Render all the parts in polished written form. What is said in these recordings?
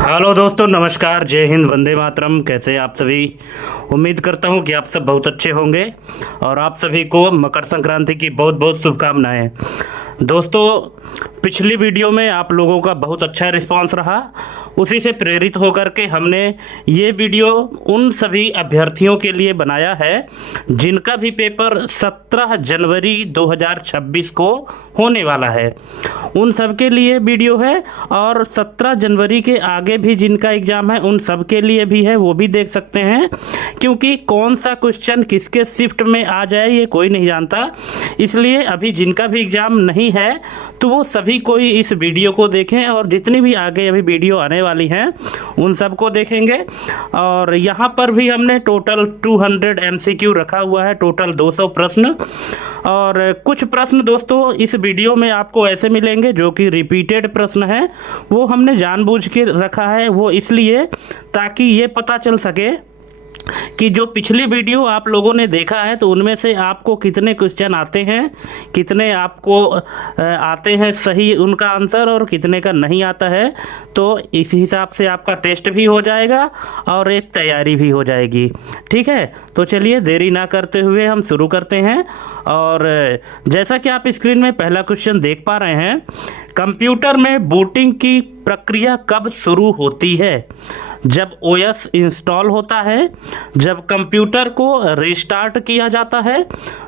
Hello दोस्तों, नमस्कार, जय हिंद, वंदे मातरम। कैसे आप सभी? उम्मीद करता हूँ कि आप सब बहुत अच्छे होंगे और आप सभी को मकर संक्रांति की बहुत बहुत शुभकामनाएं। दोस्तों, पिछली वीडियो में आप लोगों का बहुत अच्छा रिस्पांस रहा। उसी से प्रेरित होकर के हमने ये वीडियो उन सभी अभ्यर्थियों के लिए बनाया है जिनका भी पेपर 17 जनवरी 2026 को होने वाला है। उन सब के लिए वीडियो है और 17 जनवरी के आगे भी जिनका एग्ज़ाम है उन सब के लिए भी है, वो भी देख सकते हैं। क्योंकि कौन सा क्वेश्चन किसके शिफ्ट में आ जाए ये कोई नहीं जानता, इसलिए अभी जिनका भी एग्ज़ाम नहीं है तो वो सभी कोई इस वीडियो को देखें और जितनी भी आगे अभी वीडियो आने वाली हैं उन सब को देखेंगे। और यहाँ पर भी हमने टोटल 200 MCQ रखा हुआ है, टोटल 200 प्रश्न। और कुछ प्रश्न दोस्तों इस वीडियो में आपको ऐसे मिलेंगे जो कि रिपीटेड प्रश्न हैं, वो हमने जानबूझ के रखा है। वो इसलिए ताकि ये पता चल सके कि जो पिछली वीडियो आप लोगों ने देखा है तो उनमें से आपको कितने क्वेश्चन आते हैं, कितने आपको आते हैं सही उनका आंसर और कितने का नहीं आता है। तो इस हिसाब से आपका टेस्ट भी हो जाएगा और एक तैयारी भी हो जाएगी। ठीक है, तो चलिए देरी ना करते हुए हम शुरू करते हैं। और जैसा कि आप स्क्रीन में पहला क्वेश्चन देख पा रहे हैं, कंप्यूटर में बूटिंग की प्रक्रिया कब शुरू होती है? जब ओएस इंस्टॉल होता है, जब कंप्यूटर को रिस्टार्ट किया जाता है,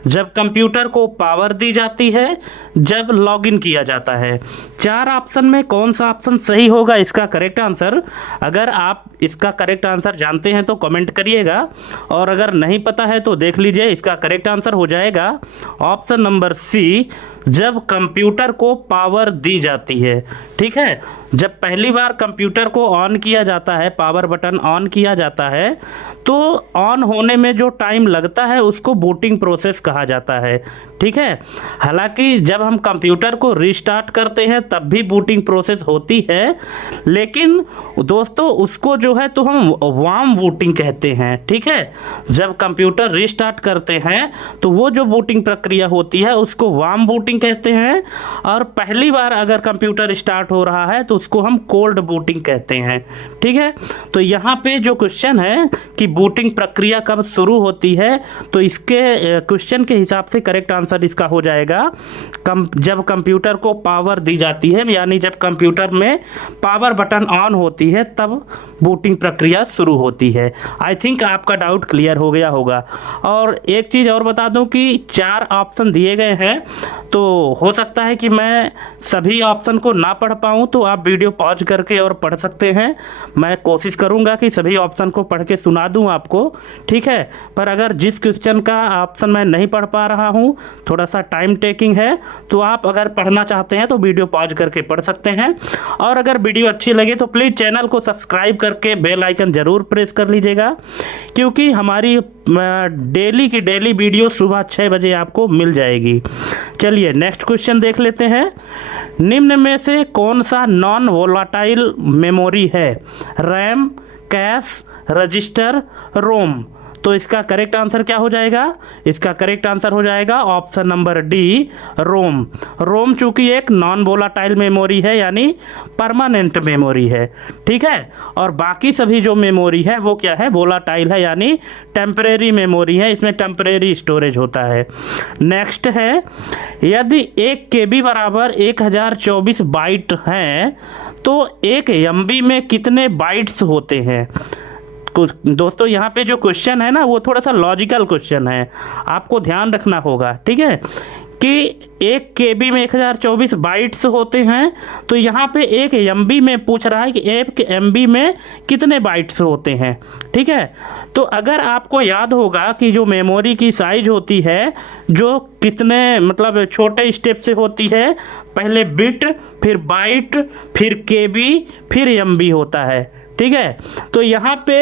जब कंप्यूटर को पावर दी जाती है, जब लॉगिन किया जाता है। 4 ऑप्शन में कौन सा ऑप्शन सही होगा इसका करेक्ट आंसर? अगर आप इसका करेक्ट आंसर जानते हैं तो कमेंट करिएगा, और अगर नहीं पता है तो देख लीजिए। इसका करेक्ट आंसर हो जाएगा ऑप्शन नंबर सी, जब कंप्यूटर को पावर दी जाती है। ठीक है, जब पहली बार कंप्यूटर को ऑन किया जाता है, पावर बटन ऑन किया जाता है, तो ऑन होने में जो टाइम लगता है उसको बूटिंग प्रोसेस कहा जाता है। ठीक है, हालांकि जब हम कंप्यूटर को रिस्टार्ट करते हैं तब भी बूटिंग प्रोसेस होती है, लेकिन दोस्तों उसको जो है तो हम वार्म बूटिंग कहते हैं। ठीक है, जब कंप्यूटर रिस्टार्ट करते हैं तो वो जो बूटिंग प्रक्रिया होती है उसको वार्म बूटिंग कहते हैं, और पहली बार अगर कंप्यूटर स्टार्ट हो रहा है तो उसको हम कोल्ड बूटिंग कहते हैं। ठीक है, तो यहाँ पे जो क्वेश्चन है कि बूटिंग प्रक्रिया कब शुरू होती है, तो इसके क्वेश्चन के हिसाब से करेक्ट आंसर इसका हो जाएगा जब कंप्यूटर को पावर दी जाती है, यानी जब कंप्यूटर में पावर बटन ऑन होती है तब बूटिंग प्रक्रिया शुरू होती है। आई थिंक आपका डाउट क्लियर हो गया होगा। और एक चीज़ और बता दूं कि 4 ऑप्शन दिए गए हैं, तो हो सकता है कि मैं सभी ऑप्शन को ना पढ़ पाऊँ, तो आप वीडियो पॉज करके और पढ़ सकते हैं। मैं कोशिश करूँगा कि सभी ऑप्शन को पढ़ के सुना दूँ आपको। ठीक है, पर अगर जिस क्वेश्चन का ऑप्शन मैं नहीं पढ़ पा रहा हूँ, थोड़ा सा टाइम टेकिंग है, तो आप अगर पढ़ना चाहते हैं तो वीडियो पॉज करके पढ़ सकते हैं। और अगर वीडियो अच्छी लगे तो प्लीज़ चैनल को सब्सक्राइब करके बेल आइकन ज़रूर प्रेस कर लीजिएगा, क्योंकि हमारी डेली की डेली वीडियो सुबह 6 बजे आपको मिल जाएगी। चलिए नेक्स्ट क्वेश्चन देख लेते हैं। निम्न में से कौन सा नॉन वोलाटाइल मेमोरी है? रैम, कैश, रजिस्टर, रोम। तो इसका करेक्ट आंसर क्या हो जाएगा? इसका करेक्ट आंसर हो जाएगा ऑप्शन नंबर डी, रोम। रोम चूंकि एक नॉन वोलाटाइल मेमोरी है, यानी परमानेंट मेमोरी है। ठीक है, और बाकी सभी जो मेमोरी है वो क्या है? वोलाटाइल है, यानी टेम्परेरी मेमोरी है, इसमें टेम्परेरी स्टोरेज होता है। नेक्स्ट है, यदि 1 KB बराबर 1024 बाइट हैं तो 1 MB में कितने बाइट्स होते हैं? दोस्तों यहाँ पे जो क्वेश्चन है ना वो थोड़ा सा लॉजिकल क्वेश्चन है, आपको ध्यान रखना होगा। ठीक है, कि 1 KB में 1024 बाइट्स होते हैं, तो यहाँ पे 1 MB में पूछ रहा है कि 1 MB में कितने बाइट्स होते हैं। ठीक है, तो अगर आपको याद होगा कि जो मेमोरी की साइज होती है जो कितने मतलब छोटे स्टेप से होती है, पहले बिट, फिर बाइट, फिर KB, फिर MB होता है। ठीक है, तो यहाँ पे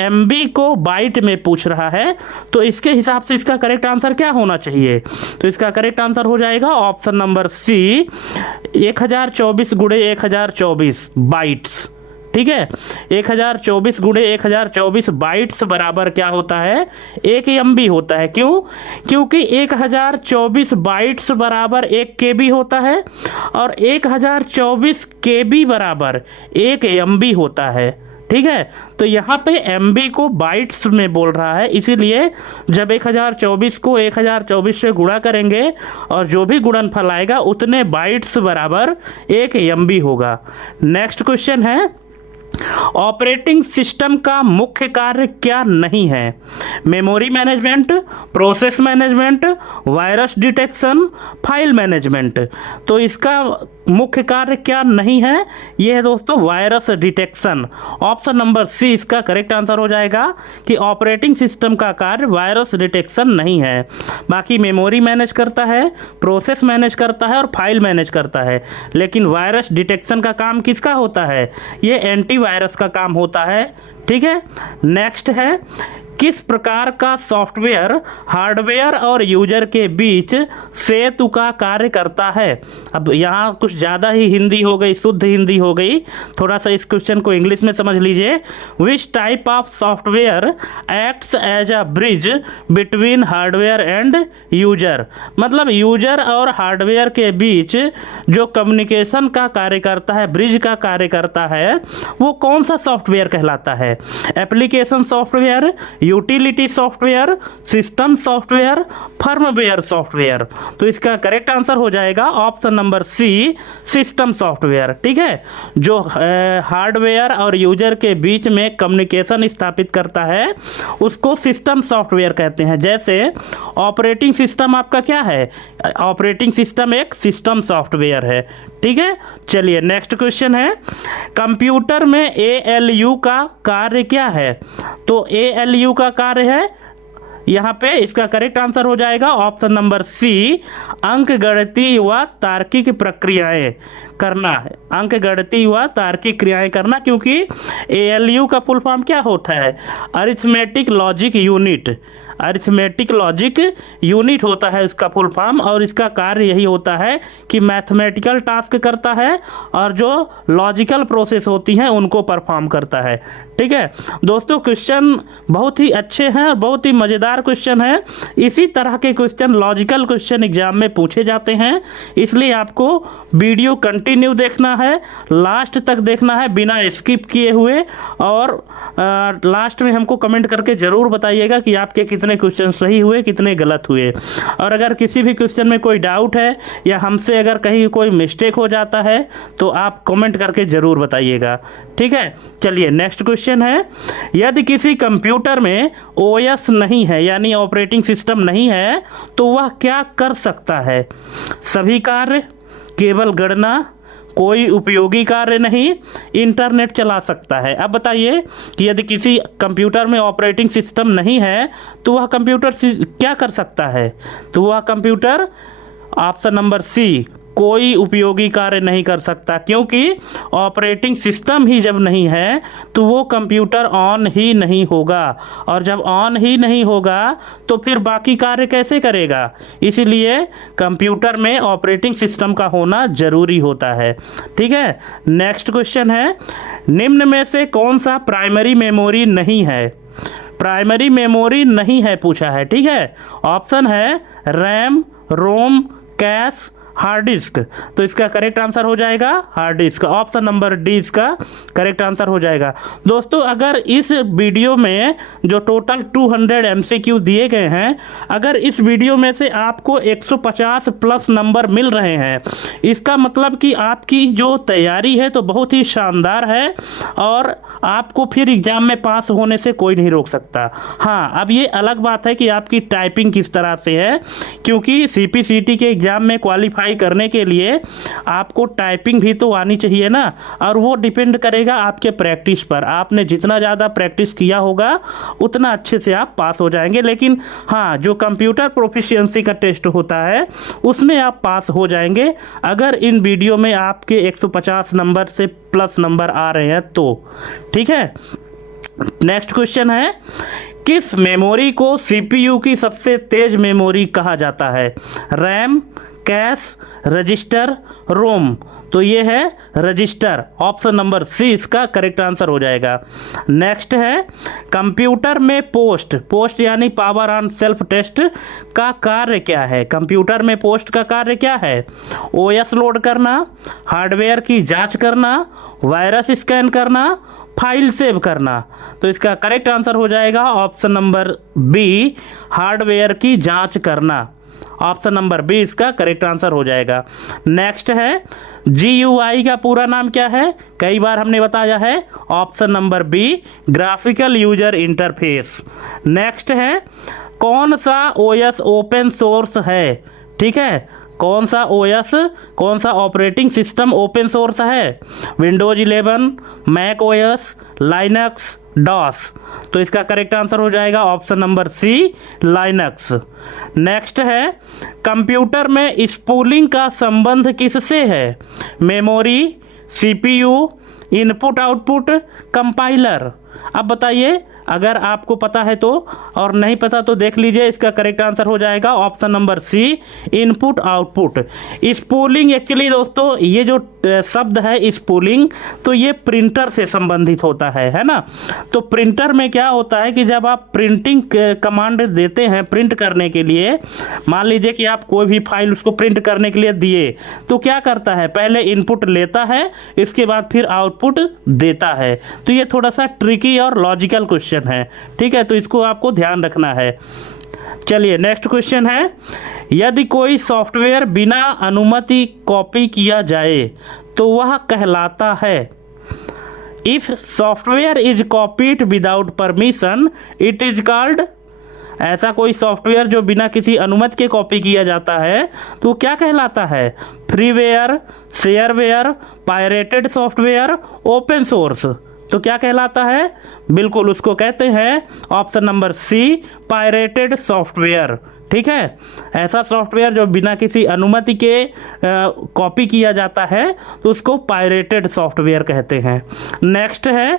MB को बाइट में पूछ रहा है, तो इसके हिसाब से इसका करेक्ट आंसर क्या होना चाहिए? तो इसका करेक्ट आंसर हो जाएगा ऑप्शन नंबर सी, 1024 × 1024 बाइट्स। ठीक है, 1024 गुणे 1024 बाइट्स बराबर क्या होता है, 1 MB होता है। क्यों? क्योंकि 1024 बाइट्स बराबर 1 KB होता है और 1024 KB बराबर 1 MB होता है। ठीक है, तो यहाँ पे MB को बाइट्स में बोल रहा है, इसीलिए जब 1024 को 1024 से गुणा करेंगे और जो भी गुणनफल आएगा उतने बाइट्स बराबर 1 MB होगा। नेक्स्ट क्वेश्चन है, ऑपरेटिंग सिस्टम का मुख्य कार्य क्या नहीं है? Memory management, process management, virus detection, file management. तो इसका मुख्य कार्य क्या नहीं है? ये है दोस्तों virus detection. Option number C इसका करेक्ट आंसर हो जाएगा कि ऑपरेटिंग सिस्टम का कार्य वायरस डिटेक्शन नहीं है। बाकी मेमोरी मैनेज करता है, प्रोसेस मैनेज करता है और फाइल मैनेज करता है, लेकिन वायरस डिटेक्शन का काम किसका होता है? ये एंटीवायरस का काम होता है। ठीक है, नेक्स्ट है, किस प्रकार का सॉफ्टवेयर हार्डवेयर और यूजर के बीच सेतु का कार्य करता है? अब यहाँ कुछ ज़्यादा ही हिंदी हो गई, शुद्ध हिंदी हो गई, थोड़ा सा इस क्वेश्चन को इंग्लिश में समझ लीजिए। Which type of software acts as a bridge between hardware and user? मतलब यूजर और हार्डवेयर के बीच जो कम्युनिकेशन का कार्य करता है, ब्रिज का कार्य करता है, वो कौन सा सॉफ्टवेयर कहलाता है? Application software, utility software, system software, firmware software. तो इसका करेक्ट आंसर हो जाएगा option number C, system software. ठीक है, जो हार्डवेयर और यूजर के बीच में कम्युनिकेशन स्थापित करता है उसको सिस्टम सॉफ्टवेयर कहते हैं। जैसे ऑपरेटिंग सिस्टम आपका क्या है? ऑपरेटिंग सिस्टम एक सिस्टम सॉफ्टवेयर है। ठीक है, चलिए नेक्स्ट क्वेश्चन है, कंप्यूटर में ALU का कार्य क्या है? तो ALU का कार्य है यहाँ पे, इसका करेक्ट आंसर हो जाएगा ऑप्शन नंबर सी, अंकगणितीय व तार्किक प्रक्रियाएं करना है। अंकगणितीय व तार्किक क्रियाएं करना, क्योंकि ALU का फुल फॉर्म क्या होता है? Arithmetic logic unit. Arithmetic logic unit होता है इसका फुल फॉर्म, और इसका कार्य यही होता है कि मैथमेटिकल टास्क करता है और जो लॉजिकल प्रोसेस होती हैं उनको परफॉर्म करता है। ठीक है दोस्तों, क्वेश्चन बहुत ही अच्छे हैं और बहुत ही मज़ेदार क्वेश्चन है। इसी तरह के क्वेश्चन, लॉजिकल क्वेश्चन एग्जाम में पूछे जाते हैं, इसलिए आपको वीडियो कंटिन्यू देखना है, लास्ट तक देखना है बिना स्किप किए हुए, और लास्ट में हमको कमेंट करके ज़रूर बताइएगा कि आपके कितने क्वेश्चन सही हुए, कितने गलत हुए। और अगर किसी भी क्वेश्चन में कोई डाउट है या हमसे अगर कहीं कोई मिस्टेक हो जाता है तो आप कमेंट करके ज़रूर बताइएगा। ठीक है, चलिए नेक्स्ट क्वेश्चन है, यदि किसी कंप्यूटर में OS नहीं है यानी ऑपरेटिंग सिस्टम नहीं है तो वह क्या कर सकता है? सभी कार्य, केवल गणना, कोई उपयोगी कार्य नहीं, इंटरनेट चला सकता है। अब बताइए कि यदि किसी कंप्यूटर में ऑपरेटिंग सिस्टम नहीं है तो वह कंप्यूटर क्या कर सकता है? तो वह कंप्यूटर ऑप्शन नंबर सी, कोई उपयोगी कार्य नहीं कर सकता, क्योंकि ऑपरेटिंग सिस्टम ही जब नहीं है तो वो कंप्यूटर ऑन ही नहीं होगा, और जब ऑन ही नहीं होगा तो फिर बाकी कार्य कैसे करेगा? इसीलिए कंप्यूटर में ऑपरेटिंग सिस्टम का होना ज़रूरी होता है। ठीक है, नेक्स्ट क्वेश्चन है, निम्न में से कौन सा प्राइमरी मेमोरी नहीं है? प्राइमरी मेमोरी नहीं है पूछा है। ठीक है, ऑप्शन है रैम, रोम, कैश, हार्ड डिस्क। तो इसका करेक्ट आंसर हो जाएगा hard disk, option number D इसका करेक्ट आंसर हो जाएगा। दोस्तों, अगर इस वीडियो में जो टोटल 200 MCQ दिए गए हैं, अगर इस वीडियो में से आपको 150 प्लस नंबर मिल रहे हैं, इसका मतलब कि आपकी जो तैयारी है तो बहुत ही शानदार है और आपको फिर एग्ज़ाम में पास होने से कोई नहीं रोक सकता। हाँ, अब ये अलग बात है कि आपकी टाइपिंग किस तरह से है, क्योंकि CPCT के एग्ज़ाम में क्वालिफाई करने के लिए आपको टाइपिंग भी तो आनी चाहिए ना, और वो डिपेंड करेगा आपके प्रैक्टिस पर। आपने जितना ज़्यादा प्रैक्टिस किया होगा उतना अच्छे से आप पास हो जाएंगे। लेकिन हाँ, जो कंप्यूटर प्रोफिशिएंसी का टेस्ट होता है उसमें आप पास हो जाएंगे अगर इन वीडियो में आपके 150 नंबर से प्लस नंबर आ रहे हैं तो। ठीक है, नेक्स्ट क्वेश्चन है, किस मेमोरी को CPU की सबसे तेज मेमोरी कहा जाता है? रैम, कैश, रजिस्टर, रोम। तो ये है रजिस्टर। ऑप्शन नंबर सी इसका करेक्ट आंसर हो जाएगा। नेक्स्ट है कंप्यूटर में पोस्ट यानी पावर ऑन सेल्फ टेस्ट का कार्य क्या है? कंप्यूटर में पोस्ट का कार्य क्या है? ओएस लोड करना, हार्डवेयर की जांच करना, वायरस स्कैन करना, फाइल सेव करना। तो इसका करेक्ट आंसर हो जाएगा ऑप्शन नंबर बी, हार्डवेयर की जांच करना। ऑप्शन नंबर बी इसका करेक्ट आंसर हो जाएगा। नेक्स्ट है GUI का पूरा नाम क्या है? कई बार हमने बताया है, option number B, graphical user interface. Next है कौन सा OS ओपन सोर्स है? ठीक है, कौन सा OS, कौन सा ऑपरेटिंग सिस्टम ओपन सोर्स है? Windows 11, Mac OS, Linux, DOS. तो इसका करेक्ट आंसर हो जाएगा option number C, Linux. Next है कंप्यूटर में स्पूलिंग का संबंध किससे है? Memory, CPU, input output, compiler. अब बताइए, अगर आपको पता है तो, और नहीं पता तो देख लीजिए। इसका करेक्ट आंसर हो जाएगा option number C, input output. Spooling actually दोस्तों ये जो शब्द है स्पूलिंग, तो ये प्रिंटर से संबंधित होता है ना। तो प्रिंटर में क्या होता है कि जब आप प्रिंटिंग कमांड देते हैं प्रिंट करने के लिए, मान लीजिए कि आप कोई भी फाइल उसको प्रिंट करने के लिए दिए, तो क्या करता है, पहले इनपुट लेता है, इसके बाद फिर आउटपुट देता है। तो ये थोड़ा सा ट्रिकी और लॉजिकल क्वेश्चन है, ठीक है, तो इसको आपको ध्यान रखना है। चलिए नेक्स्ट क्वेश्चन है, यदि कोई सॉफ्टवेयर बिना अनुमति कॉपी किया जाए तो वह कहलाता है? If software is copied without permission it is called. ऐसा कोई सॉफ्टवेयर जो बिना किसी अनुमति के कॉपी किया जाता है तो क्या कहलाता है? Freeware, shareware, pirated software, open source. तो क्या कहलाता है? बिल्कुल उसको कहते हैं option number C, pirated software. ठीक है, ऐसा सॉफ्टवेयर जो बिना किसी अनुमति के कॉपी किया जाता है तो उसको पायरेटेड सॉफ्टवेयर कहते हैं। नेक्स्ट है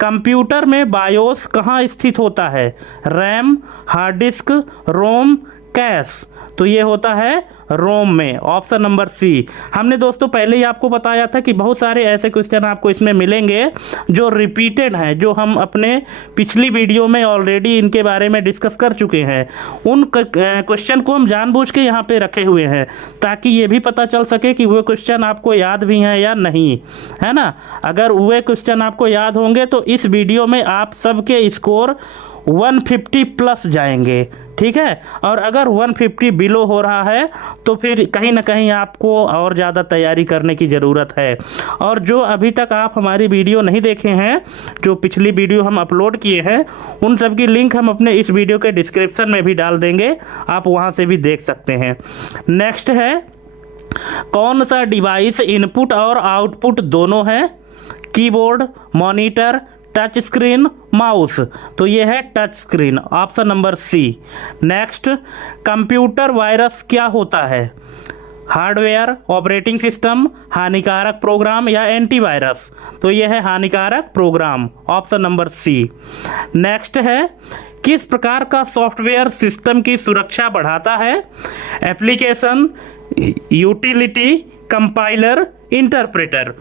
कंप्यूटर में बायोस कहाँ स्थित होता है? रैम, हार्ड डिस्क, रोम, कैश। तो ये होता है रोम में, ऑप्शन नंबर सी। हमने दोस्तों पहले ही आपको बताया था कि बहुत सारे ऐसे क्वेश्चन आपको इसमें मिलेंगे जो रिपीटेड हैं, जो हम अपने पिछली वीडियो में ऑलरेडी इनके बारे में डिस्कस कर चुके हैं। उन क्वेश्चन को हम जानबूझ के यहाँ पे रखे हुए हैं ताकि ये भी पता चल सके कि वो क्वेश्चन आपको याद भी हैं या नहीं, है ना। अगर वो क्वेश्चन आपको याद होंगे तो इस वीडियो में आप सबके स्कोर 150 प्लस जाएंगे, ठीक है। और अगर 150 बिलो हो रहा है तो फिर कहीं ना कहीं आपको और ज़्यादा तैयारी करने की ज़रूरत है। और जो अभी तक आप हमारी वीडियो नहीं देखे हैं, जो पिछली वीडियो हम अपलोड किए हैं, उन सब की लिंक हम अपने इस वीडियो के डिस्क्रिप्शन में भी डाल देंगे, आप वहाँ से भी देख सकते हैं। नेक्स्ट है कौन सा डिवाइस इनपुट और आउटपुट दोनों है? Keyboard, monitor, touch screen, mouse. तो ये है touch screen, option number C. Next computer virus क्या होता है? हार्डवेयर, ऑपरेटिंग सिस्टम, हानिकारक प्रोग्राम या एंटीवायरस। तो ये है हानिकारक program, option number C. Next है किस प्रकार का सॉफ्टवेयर सिस्टम की सुरक्षा बढ़ाता है? Application, utility, compiler, interpreter.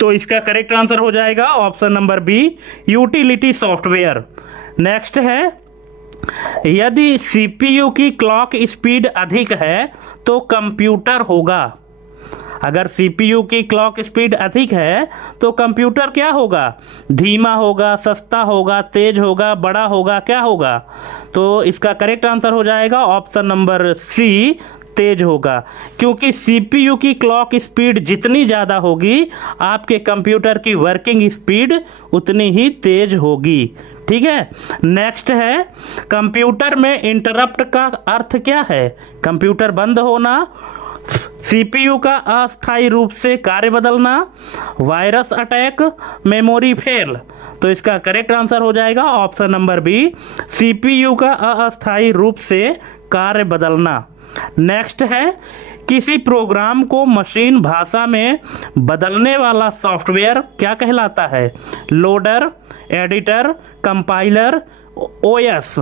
तो इसका करेक्ट आंसर हो जाएगा option number B, utility software. Next है यदि CPU की क्लॉक स्पीड अधिक है तो कंप्यूटर होगा। अगर CPU की क्लॉक स्पीड अधिक है तो कंप्यूटर क्या होगा? धीमा होगा, सस्ता होगा, तेज होगा, बड़ा होगा, क्या होगा? तो इसका करेक्ट आंसर हो जाएगा ऑप्शन नंबर सी, तेज होगा। क्योंकि CPU की क्लॉक स्पीड जितनी ज़्यादा होगी आपके कंप्यूटर की वर्किंग स्पीड उतनी ही तेज होगी, ठीक है। नेक्स्ट है कंप्यूटर में इंटरप्ट का अर्थ क्या है? कंप्यूटर बंद होना, CPU का अस्थायी रूप से कार्य बदलना, वायरस अटैक, मेमोरी फेल। तो इसका करेक्ट आंसर हो जाएगा ऑप्शन नंबर बी, CPU का अस्थायी रूप से कार्य बदलना। नेक्स्ट है किसी प्रोग्राम को मशीन भाषा में बदलने वाला सॉफ्टवेयर क्या कहलाता है? Loader, editor, compiler, OS।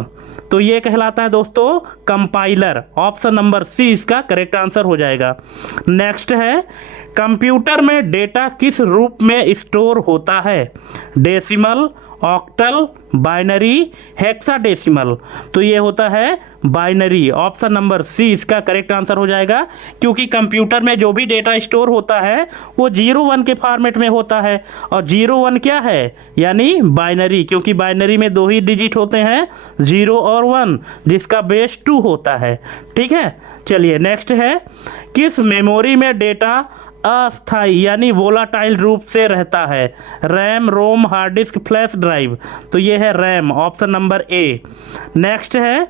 तो ये कहलाता है दोस्तों कंपाइलर। ऑप्शन नंबर सी इसका करेक्ट आंसर हो जाएगा। नेक्स्ट है, कंप्यूटर में डेटा किस रूप में स्टोर होता है? Decimal, octal, binary, hexadecimal. तो ये होता है बाइनरी। ऑप्शन नंबर सी इसका करेक्ट आंसर हो जाएगा, क्योंकि कंप्यूटर में जो भी डेटा स्टोर होता है वो 0-1 के फॉर्मेट में होता है। और 0-1 क्या है? यानी बाइनरी, क्योंकि बाइनरी में 2 ही डिजिट होते हैं, 0 और 1, जिसका बेस 2 होता है। ठीक है, चलिए नेक्स्ट है, किस मेमोरी में डेटा अस्थाई यानी वोलाटाइल रूप से रहता है? रैम, रोम, हार्ड डिस्क, फ्लैश ड्राइव। तो ये है RAM. Option number A. Next है,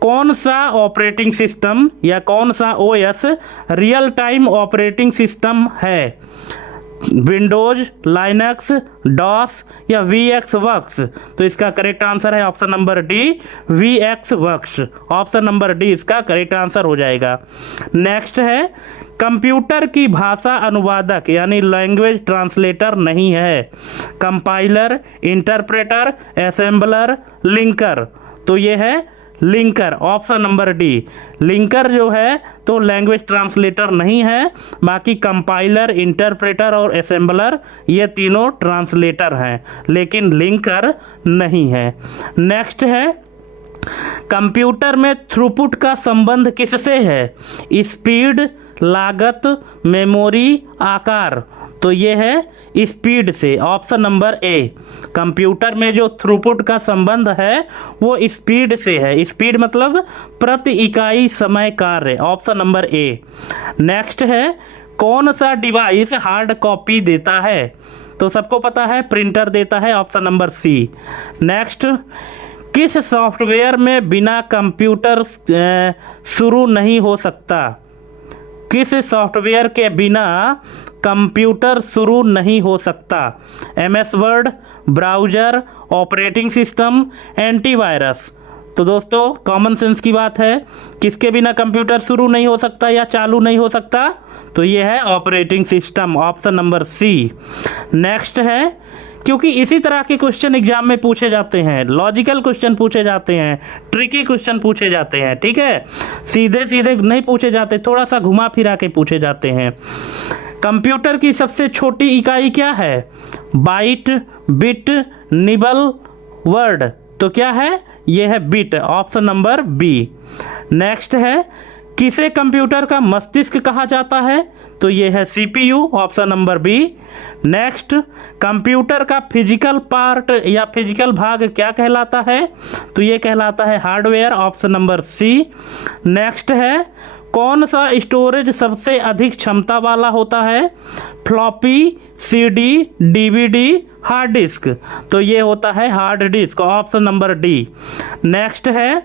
कौन सा ऑपरेटिंग सिस्टम या कौन सा OS real time operating system है? विंडोज, लाइनक्स, डॉस या वीएक्स वर्क्स। तो इसका करेक्ट आंसर है option number D, VX works. Option number D इसका करेक्ट आंसर हो जाएगा। नेक्स्ट है, कंप्यूटर की भाषा अनुवादक यानी लैंग्वेज ट्रांसलेटर नहीं है? Compiler, interpreter, assembler, linker. तो ये है linker. Option number D, linker जो है तो लैंग्वेज ट्रांसलेटर नहीं है, बाकी कंपाइलर, इंटरप्रेटर और असेंबलर ये तीनों ट्रांसलेटर हैं, लेकिन लिंकर नहीं है। नेक्स्ट है, कंप्यूटर में थ्रूपुट का संबंध किससे है? स्पीड, लागत, मेमोरी, आकार। तो ये है स्पीड से। ऑप्शन नंबर ए। कंप्यूटर में जो थ्रूपुट का संबंध है वो स्पीड से है। स्पीड मतलब प्रति इकाई समय कार्य। Option number A. नेक्स्ट है, कौन सा डिवाइस हार्ड कॉपी देता है? तो सबको पता है प्रिंटर देता है। Option number C. नेक्स्ट, किस सॉफ्टवेयर में बिना कंप्यूटर शुरू नहीं हो सकता? किस सॉफ्टवेयर के बिना कंप्यूटर शुरू नहीं हो सकता? MS word, browser, operating system, antivirus. तो दोस्तों कॉमन सेंस की बात है, किसके बिना कंप्यूटर शुरू नहीं हो सकता या चालू नहीं हो सकता? तो ये है operating system. Option number C. Next है, क्योंकि इसी तरह के क्वेश्चन एग्जाम में पूछे जाते हैं, लॉजिकल क्वेश्चन पूछे जाते हैं, ट्रिकी क्वेश्चन पूछे जाते हैं। ठीक है, सीधे सीधे नहीं पूछे जाते, थोड़ा सा घुमा फिरा के पूछे जाते हैं। कंप्यूटर की सबसे छोटी इकाई क्या है? Byte, bit, nibble, word. तो क्या है? यह है bit. Option number B. Next है, किसे कंप्यूटर का मस्तिष्क कहा जाता है? तो ये है CPU. Option number B. Next, computer का फिजिकल पार्ट या फिजिकल भाग क्या कहलाता है? तो ये कहलाता है hardware. Option number C. Next है, कौन सा स्टोरेज सबसे अधिक क्षमता वाला होता है? Floppy, CD, DVD, hard disk. तो ये होता है hard disk. Option number D. Next है,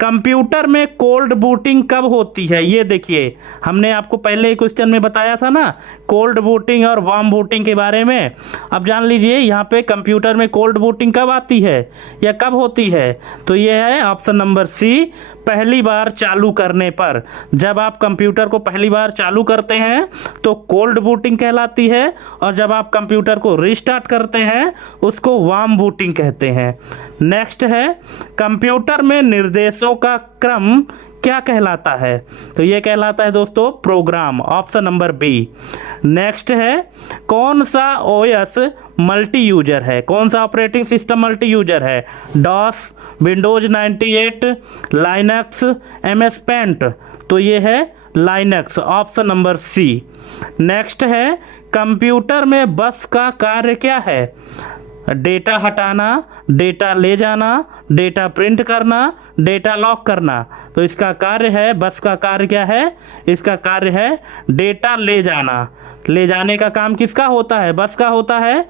कंप्यूटर में कोल्ड बूटिंग कब होती है? ये देखिए, हमने आपको पहले क्वेश्चन में बताया था ना कोल्ड बूटिंग और वार्म बूटिंग के बारे में। अब जान लीजिए यहाँ पे कंप्यूटर में कोल्ड बूटिंग कब आती है या कब होती है? तो ये है ऑप्शन नंबर सी, पहली बार चालू करने पर। जब आप कंप्यूटर को पहली बार चालू करते हैं तो कोल्ड बूटिंग कहलाती है, और जब आप कंप्यूटर को रिस्टार्ट करते हैं उसको वार्म बूटिंग कहते हैं। नेक्स्ट है, कंप्यूटर में निर्देशों का क्रम क्या कहलाता है? तो ये कहलाता है दोस्तों program. Option number B. Next है, कौन सा ओएस मल्टी यूजर है? कौन सा ऑपरेटिंग सिस्टम मल्टी यूजर है? डॉस, विंडोज 98, लाइनक्स, एमएस पेंट। तो ये है Linux. Option number C. Next है, कंप्यूटर में बस का कार्य क्या है? डेटा हटाना, डेटा ले जाना, डेटा प्रिंट करना, डेटा लॉक करना। तो इसका कार्य है, बस का कार्य क्या है? इसका कार्य है डेटा ले जाना। ले जाने का काम किसका होता है? बस का होता है।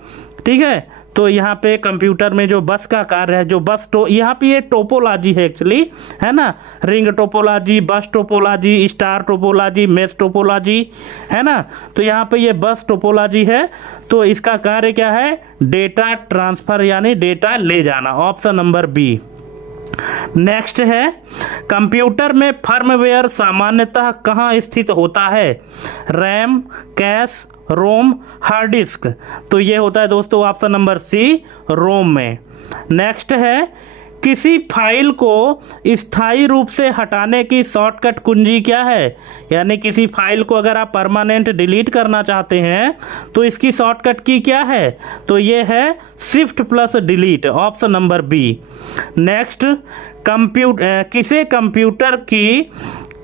ठीक है, तो यहाँ पे कंप्यूटर में जो बस का कार्य है, जो बस यहाँ पे ये टोपोलॉजी है एक्चुअली, है ना, रिंग टोपोलॉजी, बस topology, star topology, mesh topology, है ना। तो यहाँ पे ये बस टोपोलॉजी है, तो इसका कार्य क्या है? डेटा ट्रांसफ़र यानी डेटा ले जाना। Option number B. नेक्स्ट है, कंप्यूटर में फर्मवेयर सामान्यतः कहाँ स्थित होता है? RAM, cache, ROM, hard disk. तो ये होता है दोस्तों ऑप्शन नंबर सी, रोम में। नेक्स्ट है, किसी फाइल को स्थायी रूप से हटाने की शॉर्टकट कुंजी क्या है? यानी किसी फाइल को अगर आप परमानेंट डिलीट करना चाहते हैं तो इसकी शॉर्टकट की क्या है? तो ये है shift plus delete, option number B. Next, किसे कंप्यूटर की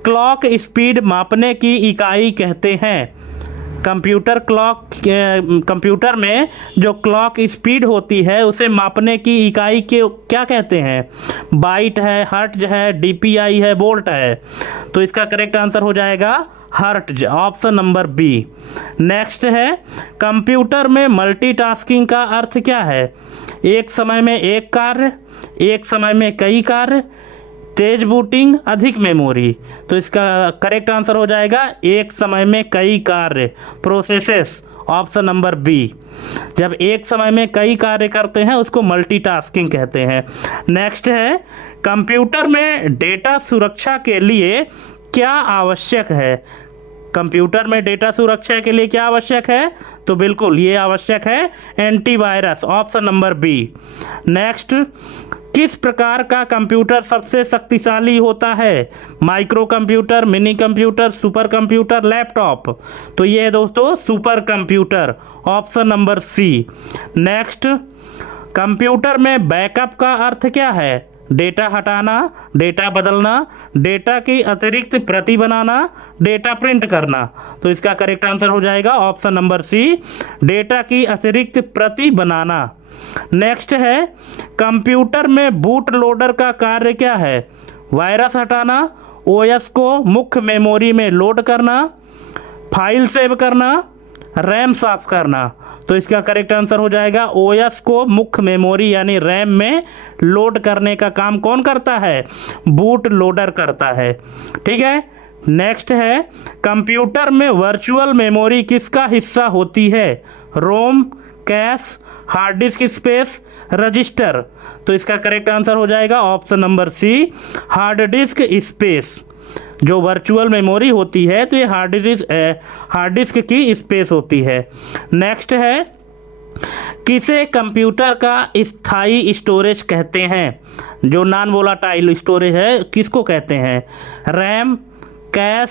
क्लॉक स्पीड मापने की इकाई कहते हैं? कंप्यूटर में जो क्लॉक स्पीड होती है उसे मापने की इकाई के क्या कहते हैं? बाइट है, हर्ट्ज है, डीपीआई है, वोल्ट है। तो इसका करेक्ट आंसर हो जाएगा hertz, option number B. Next है, कंप्यूटर में मल्टीटास्किंग का अर्थ क्या है? एक समय में एक कार्य, एक समय में कई कार्य, तेज बूटिंग, अधिक मेमोरी। तो इसका करेक्ट आंसर हो जाएगा एक समय में कई कार्य, प्रोसेसेस, ऑप्शन नंबर बी। जब एक समय में कई कार्य करते हैं उसको मल्टीटास्किंग कहते हैं। नेक्स्ट है, कंप्यूटर में डेटा सुरक्षा के लिए क्या आवश्यक है? कंप्यूटर में डेटा सुरक्षा के लिए क्या आवश्यक है? तो बिल्कुल ये आवश्यक है antivirus, option number B. Next, किस प्रकार का कंप्यूटर सबसे शक्तिशाली होता है? Micro computer, mini computer, super computer, laptop. तो ये है दोस्तों super computer, option number C. Next, computer में बैकअप का अर्थ क्या है? डेटा हटाना, डेटा बदलना, डेटा की अतिरिक्त प्रति बनाना, डेटा प्रिंट करना। तो इसका करेक्ट आंसर हो जाएगा ऑप्शन नंबर सी, डेटा की अतिरिक्त प्रति बनाना। नेक्स्ट है, कंप्यूटर में बूट लोडर का कार्य क्या है? वायरस हटाना, ओएस को मुख्य मेमोरी में लोड करना, फाइल सेव करना, रैम साफ करना। तो इसका करेक्ट आंसर हो जाएगा ओएस को मुख्य मेमोरी यानी रैम में लोड करने का काम कौन करता है? बूट लोडर करता है। ठीक है। नेक्स्ट है, कंप्यूटर में वर्चुअल मेमोरी किसका हिस्सा होती है? ROM, cache, hard disk space, register. तो इसका करेक्ट आंसर हो जाएगा option number C, hard disk space. जो वर्चुअल मेमोरी होती है तो ये हार्ड डिस्क की स्पेस होती है। नेक्स्ट है, किसे कंप्यूटर का स्थायी स्टोरेज कहते हैं? जो नॉन वोलाटाइल स्टोरेज है किसको कहते हैं? RAM, cash,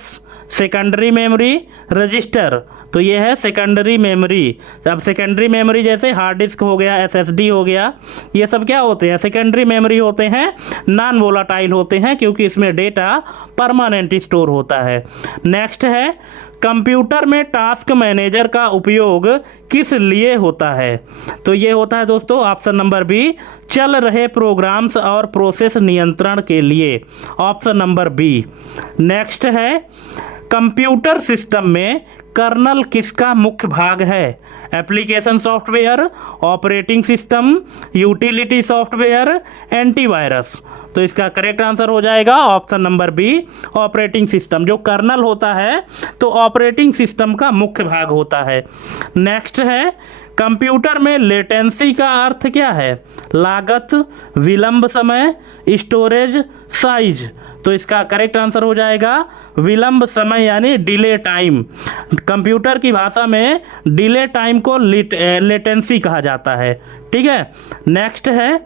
secondary memory, register. तो ये है सेकेंडरी मेमोरी। अब सेकेंडरी मेमोरी जैसे हार्ड डिस्क हो गया, एसएसडी हो गया, ये सब क्या होते हैं? सेकेंडरी मेमोरी होते हैं, नॉन वोलाटाइल होते हैं क्योंकि इसमें डेटा परमानेंट स्टोर होता है। नेक्स्ट है, कंप्यूटर में टास्क मैनेजर का उपयोग किस लिए होता है? तो ये होता है दोस्तों ऑप्शन नंबर बी, चल रहे प्रोग्राम्स और प्रोसेस नियंत्रण के लिए, ऑप्शन नंबर बी। नेक्स्ट है, कंप्यूटर सिस्टम में कर्नल किसका मुख्य भाग है? Application software, operating system, utility software, antivirus. तो इसका करेक्ट आंसर हो जाएगा option number B, operating system. जो कर्नल होता है तो ऑपरेटिंग सिस्टम का मुख्य भाग होता है। नेक्स्ट है, कंप्यूटर में लेटेंसी का अर्थ क्या है? लागत, विलंब समय, स्टोरेज, साइज। तो इसका करेक्ट आंसर हो जाएगा विलंब समय यानी डिले टाइम। कंप्यूटर की भाषा में डिले टाइम को लेटेंसी कहा जाता है। ठीक है। नेक्स्ट है,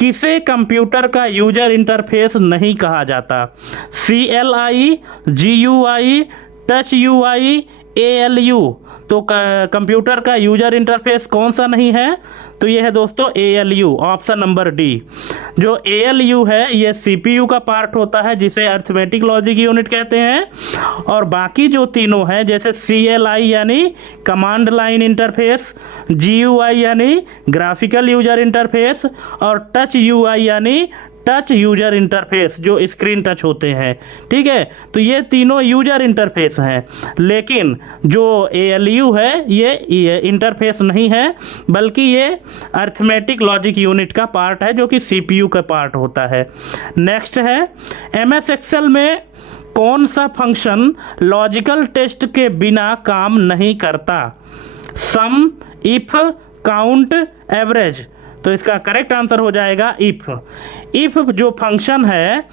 किसे कंप्यूटर का यूजर इंटरफेस नहीं कहा जाता? CLI, GUI, touch UI, ALU। तो कंप्यूटर का यूजर इंटरफेस कौन सा नहीं है? तो ये है दोस्तों ALU, ऑप्शन नंबर डी। जो ALU है ये CPU का पार्ट होता है जिसे अर्थमेटिक लॉजिक यूनिट कहते हैं। और बाकी जो तीनों हैं जैसे CLI यानी कमांड लाइन इंटरफेस, GUI यानी ग्राफिकल यूजर इंटरफेस और टच UI यानी टच यूजर इंटरफेस जो स्क्रीन टच होते हैं। ठीक है। तो ये तीनों यूजर इंटरफेस हैं, लेकिन जो ALU है ये इंटरफेस नहीं है बल्कि ये अर्थमेटिक लॉजिक यूनिट का पार्ट है जो कि CPU का पार्ट होता है। नेक्स्ट है, MS एक्सेल में कौन सा फंक्शन लॉजिकल टेस्ट के बिना काम नहीं करता? सम, इफ, काउंट, एवरेज। तो इसका करेक्ट आंसर हो जाएगा इफ। इफ जो फंक्शन है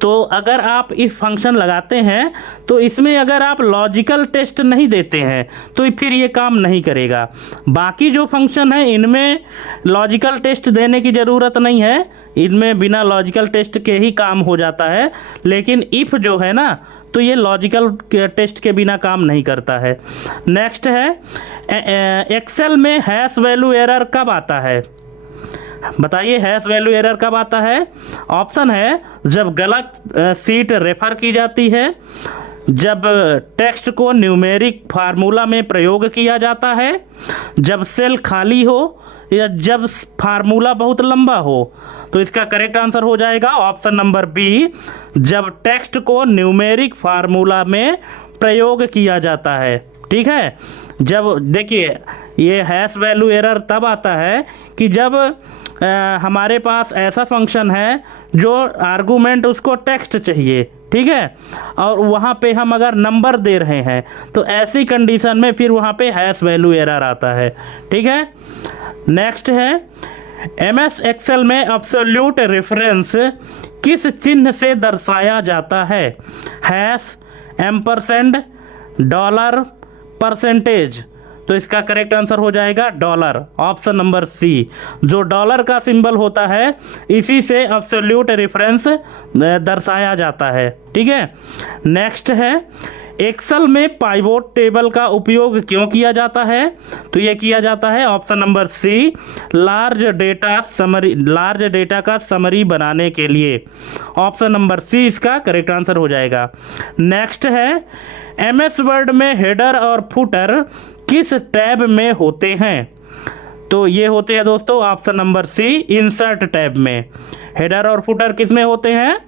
तो अगर आप इफ फंक्शन लगाते हैं तो इसमें अगर आप लॉजिकल टेस्ट नहीं देते हैं तो फिर ये काम नहीं करेगा। बाकी जो फंक्शन है इनमें लॉजिकल टेस्ट देने की ज़रूरत नहीं है, इनमें बिना लॉजिकल टेस्ट के ही काम हो जाता है। लेकिन इफ़ जो है ना तो ये लॉजिकल टेस्ट के बिना काम नहीं करता है। नेक्स्ट है एक्सेल में हैश वैल्यू एरर कब आता है? बताइए हैश वैल्यू एरर कब आता है? ऑप्शन है जब गलत सीट रेफर की जाती है, जब टेक्स्ट को न्यूमेरिक फार्मूला में प्रयोग किया जाता है, जब सेल खाली हो, या जब फार्मूला बहुत लंबा हो। तो इसका करेक्ट आंसर हो जाएगा ऑप्शन नंबर बी, जब टेक्स्ट को न्यूमेरिक फार्मूला में प्रयोग किया जाता है। ठीक है, जब देखिए ये हैश वैल्यू एरर तब आता है कि जब हमारे पास ऐसा फंक्शन है जो आर्गूमेंट उसको टेक्स्ट चाहिए, ठीक है, और वहाँ पे हम अगर नंबर दे रहे हैं तो ऐसी कंडीशन में फिर वहाँ पे हैश वैल्यू एरर आता है। ठीक है, नेक्स्ट है MS एक्सेल में एब्सोल्यूट रेफरेंस किस चिन्ह से दर्शाया जाता है? Hash, ampersand, dollar, percentage. तो इसका करेक्ट आंसर हो जाएगा डॉलर, ऑप्शन नंबर सी। जो डॉलर का सिंबल होता है इसी से एब्सोल्यूट रेफरेंस दर्शाया जाता है। ठीक है, नेक्स्ट है एक्सेल में पाइवोट टेबल का उपयोग क्यों किया जाता है? तो ये किया जाता है option number C, large data का समरी बनाने के लिए। ऑप्शन नंबर सी इसका करेक्ट आंसर हो जाएगा। नेक्स्ट है MS वर्ड में हेडर और फुटर किस टैब में होते हैं? तो ये होते हैं दोस्तों option number C, insert tab में। हेडर और फुटर किस में होते हैं?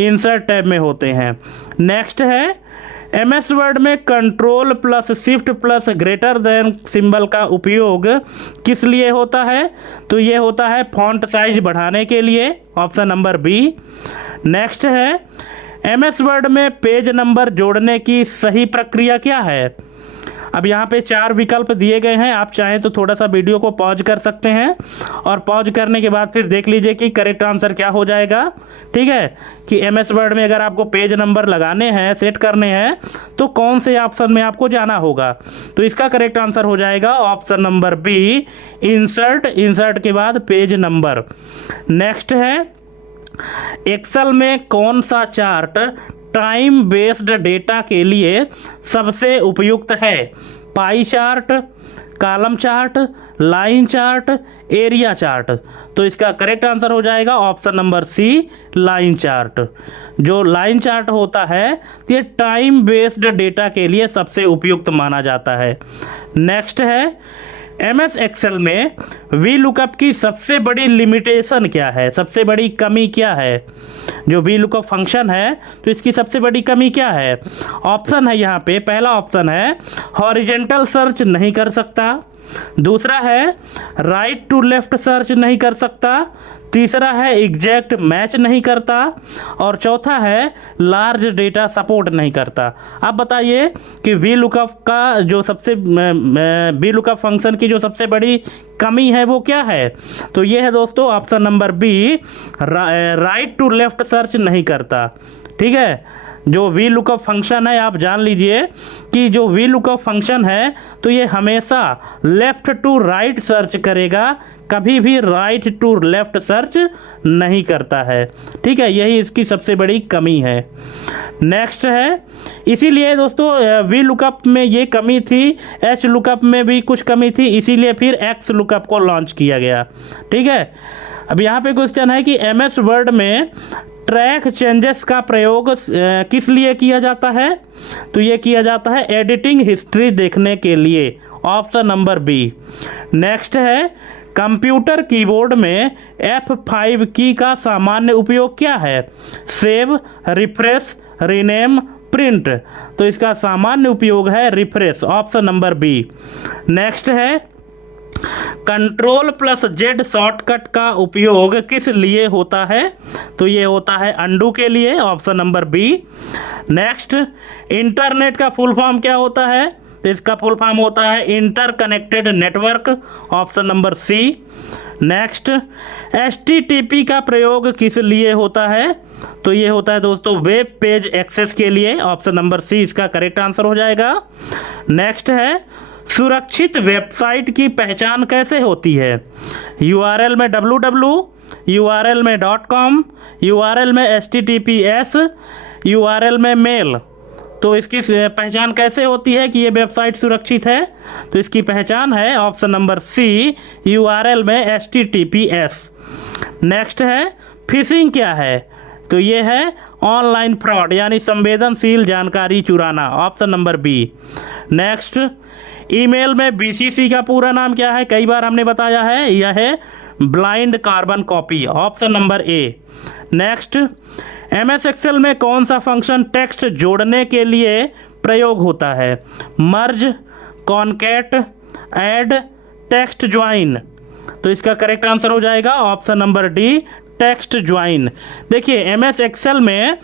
इंसर्ट टैब में होते हैं। नेक्स्ट है MS वर्ड में control plus shift plus greater than symbol का उपयोग किस लिए होता है? तो ये होता है फॉन्ट साइज बढ़ाने के लिए, ऑप्शन नंबर बी। नेक्स्ट है MS वर्ड में पेज नंबर जोड़ने की सही प्रक्रिया क्या है? अब यहाँ पे 4 विकल्प दिए गए हैं, आप चाहें तो थोड़ा सा वीडियो को पॉज कर सकते हैं और पॉज करने के बाद फिर देख लीजिए कि करेक्ट आंसर क्या हो जाएगा। ठीक है, कि MS वर्ड में अगर आपको पेज नंबर लगाने हैं, सेट करने हैं, तो कौन से ऑप्शन में आपको जाना होगा? तो इसका करेक्ट आंसर हो जाएगा option number B, insert. Insert के बाद पेज नंबर। नेक्स्ट है एक्सेल में कौन सा चार्ट टाइम बेस्ड डेटा के लिए सबसे उपयुक्त है? Pie chart, column chart, line chart, area chart. तो इसका करेक्ट आंसर हो जाएगा option number C, line chart. जो लाइन चार्ट होता है तो ये टाइम बेस्ड डेटा के लिए सबसे उपयुक्त माना जाता है। नेक्स्ट है MS एक्सेल में वी लुकअप की सबसे बड़ी लिमिटेशन क्या है? सबसे बड़ी कमी क्या है? जो वी लुकअप फंक्शन है तो इसकी सबसे बड़ी कमी क्या है? ऑप्शन है यहाँ पे, पहला ऑप्शन है हॉरिजेंटल सर्च नहीं कर सकता, दूसरा है राइट टू लेफ्ट सर्च नहीं कर सकता, तीसरा है एग्जैक्ट मैच नहीं करता, और चौथा है लार्ज डेटा सपोर्ट नहीं करता। अब बताइए कि वी लुकअप का जो सबसे वी लुकअप फंक्शन की जो सबसे बड़ी कमी है वो क्या है? तो ये है दोस्तों option number B, right to left search नहीं करता। ठीक है, जो वी लुकअप फंक्शन है आप जान लीजिए कि जो वी लुकअप फंक्शन है तो ये हमेशा लेफ़्ट टू राइट सर्च करेगा, कभी भी राइट टू लेफ़्ट सर्च नहीं करता है। ठीक है, यही इसकी सबसे बड़ी कमी है। नेक्स्ट है, इसीलिए दोस्तों वी लुकअप में ये कमी थी, एच लुकअप में भी कुछ कमी थी, इसीलिए फिर एक्स लुकअप को लॉन्च किया गया। ठीक है, अब यहाँ पे क्वेश्चन है कि MS वर्ड में ट्रैक चेंजेस का प्रयोग किस लिए किया जाता है? तो ये किया जाता है एडिटिंग हिस्ट्री देखने के लिए, ऑप्शन नंबर बी। नेक्स्ट है कंप्यूटर कीबोर्ड में F5 की का सामान्य उपयोग क्या है? Save, refresh, rename, print. तो इसका सामान्य उपयोग है refresh, option number B. Next है कंट्रोल प्लस जेड शॉर्टकट का उपयोग किस लिए होता है? तो ये होता है अंडू के लिए, option number B. Next, internet का फुल फॉर्म क्या होता है? तो इसका फुल फॉर्म होता है interconnected network, option number C. Next, HTTP का प्रयोग किस लिए होता है? तो ये होता है दोस्तों वेब पेज एक्सेस के लिए। ऑप्शन नंबर सी इसका करेक्ट आंसर हो जाएगा। नेक्स्ट है, सुरक्षित वेबसाइट की पहचान कैसे होती है? URL में www, URL में .com, URL में HTTPS, URL में मेल। तो इसकी पहचान कैसे होती है कि ये वेबसाइट सुरक्षित है? तो इसकी पहचान है ऑप्शन नंबर सी, URL में HTTPS। नेक्स्ट है, फिशिंग क्या है? तो ये है ऑनलाइन फ्रॉड यानी संवेदनशील जानकारी चुराना। Option number B. Next, email में BCC का पूरा नाम क्या है? कई बार हमने बताया है, यह है blind carbon copy. Option number A. Next, MS Excel में कौन सा फंक्शन टेक्स्ट जोड़ने के लिए प्रयोग होता है? मर्ज, कॉनकैट, ऐड, टेक्स्ट ज्वाइन। तो इसका करेक्ट आंसर हो जाएगा option number D, text join. देखिए MS एक्सेल में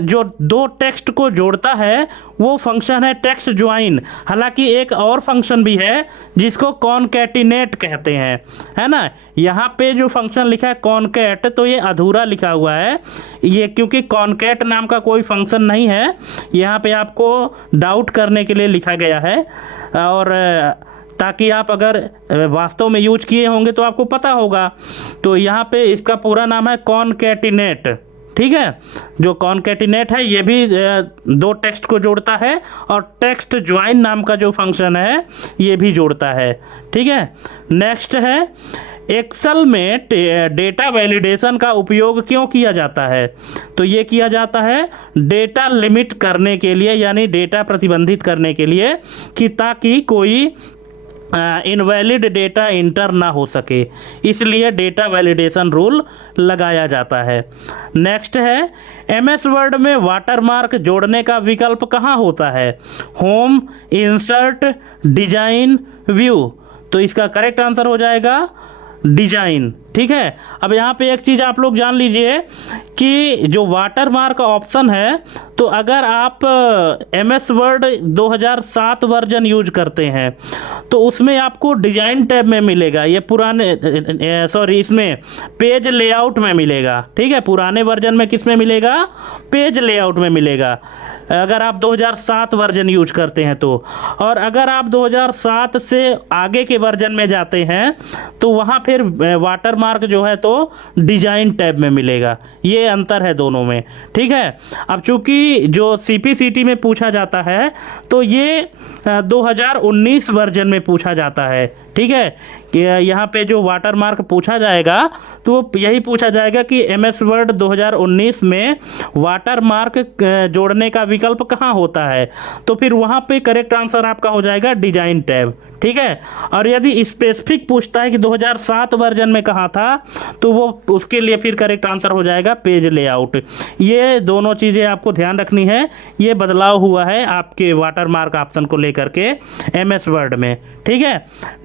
जो दो टेक्स्ट को जोड़ता है वो फंक्शन है टेक्स्ट ज्वाइन। हालांकि एक और फंक्शन भी है जिसको कॉनकैटिनेट कहते हैं, है ना। यहाँ पे जो फंक्शन लिखा है कॉनकैट, तो ये अधूरा लिखा हुआ है ये, क्योंकि कॉनकैट नाम का कोई फंक्शन नहीं है। यहाँ पे आपको डाउट करने के लिए लिखा गया है, और ताकि आप अगर वास्तव में यूज किए होंगे तो आपको पता होगा। तो यहाँ पे इसका पूरा नाम है कॉनकैटिनेट, ठीक है। जो कॉनकैटिनेट है ये भी दो टेक्स्ट को जोड़ता है, और टेक्स्ट ज्वाइन नाम का जो फंक्शन है ये भी जोड़ता है, ठीक है। नेक्स्ट है, एक्सेल में डेटा वैलिडेशन का उपयोग क्यों किया जाता है? तो ये किया जाता है डेटा लिमिट करने के लिए, यानी डेटा प्रतिबंधित करने के लिए, कि ताकि कोई इनवैलिड डेटा इंटर ना हो सके, इसलिए डेटा वैलिडेशन रूल लगाया जाता है। नेक्स्ट है, MS वर्ड में वाटरमार्क जोड़ने का विकल्प कहाँ होता है? Home, insert, design, view. तो इसका करेक्ट आंसर हो जाएगा डिजाइन, ठीक है। अब यहाँ पे एक चीज़ आप लोग जान लीजिए कि जो वाटरमार्क ऑप्शन है, तो अगर आप MS वर्ड 2007 वर्जन यूज करते हैं तो उसमें आपको डिजाइन टैब में मिलेगा, ये पुराने इसमें पेज लेआउट में मिलेगा, ठीक है। पुराने वर्जन में किस में मिलेगा? पेज लेआउट में मिलेगा, अगर आप 2007 वर्जन यूज करते हैं तो। और अगर आप 2007 से आगे के वर्जन में जाते हैं तो वहाँ फिर वाटरमार्क जो है तो डिजाइन टैब में मिलेगा। ये अंतर है दोनों में, ठीक है। अब चूंकि जो CPCT में पूछा जाता है तो ये 2019 वर्जन में पूछा जाता है, ठीक है। कि यहाँ पे जो वाटरमार्क पूछा जाएगा तो यही पूछा जाएगा कि MS वर्ड 2019 में वाटरमार्क जोड़ने का विकल्प कहाँ होता है, तो फिर वहाँ पे करेक्ट आंसर आपका हो जाएगा डिजाइन टैब, ठीक है। और यदि स्पेसिफिक पूछता है कि 2007 वर्जन में कहाँ था, तो वो उसके लिए फिर करेक्ट आंसर हो जाएगा पेज लेआउट। ये दोनों चीज़ें आपको ध्यान रखनी है, ये बदलाव हुआ है आपके वाटरमार्क ऑप्शन को लेकर के MS वर्ड में, ठीक है।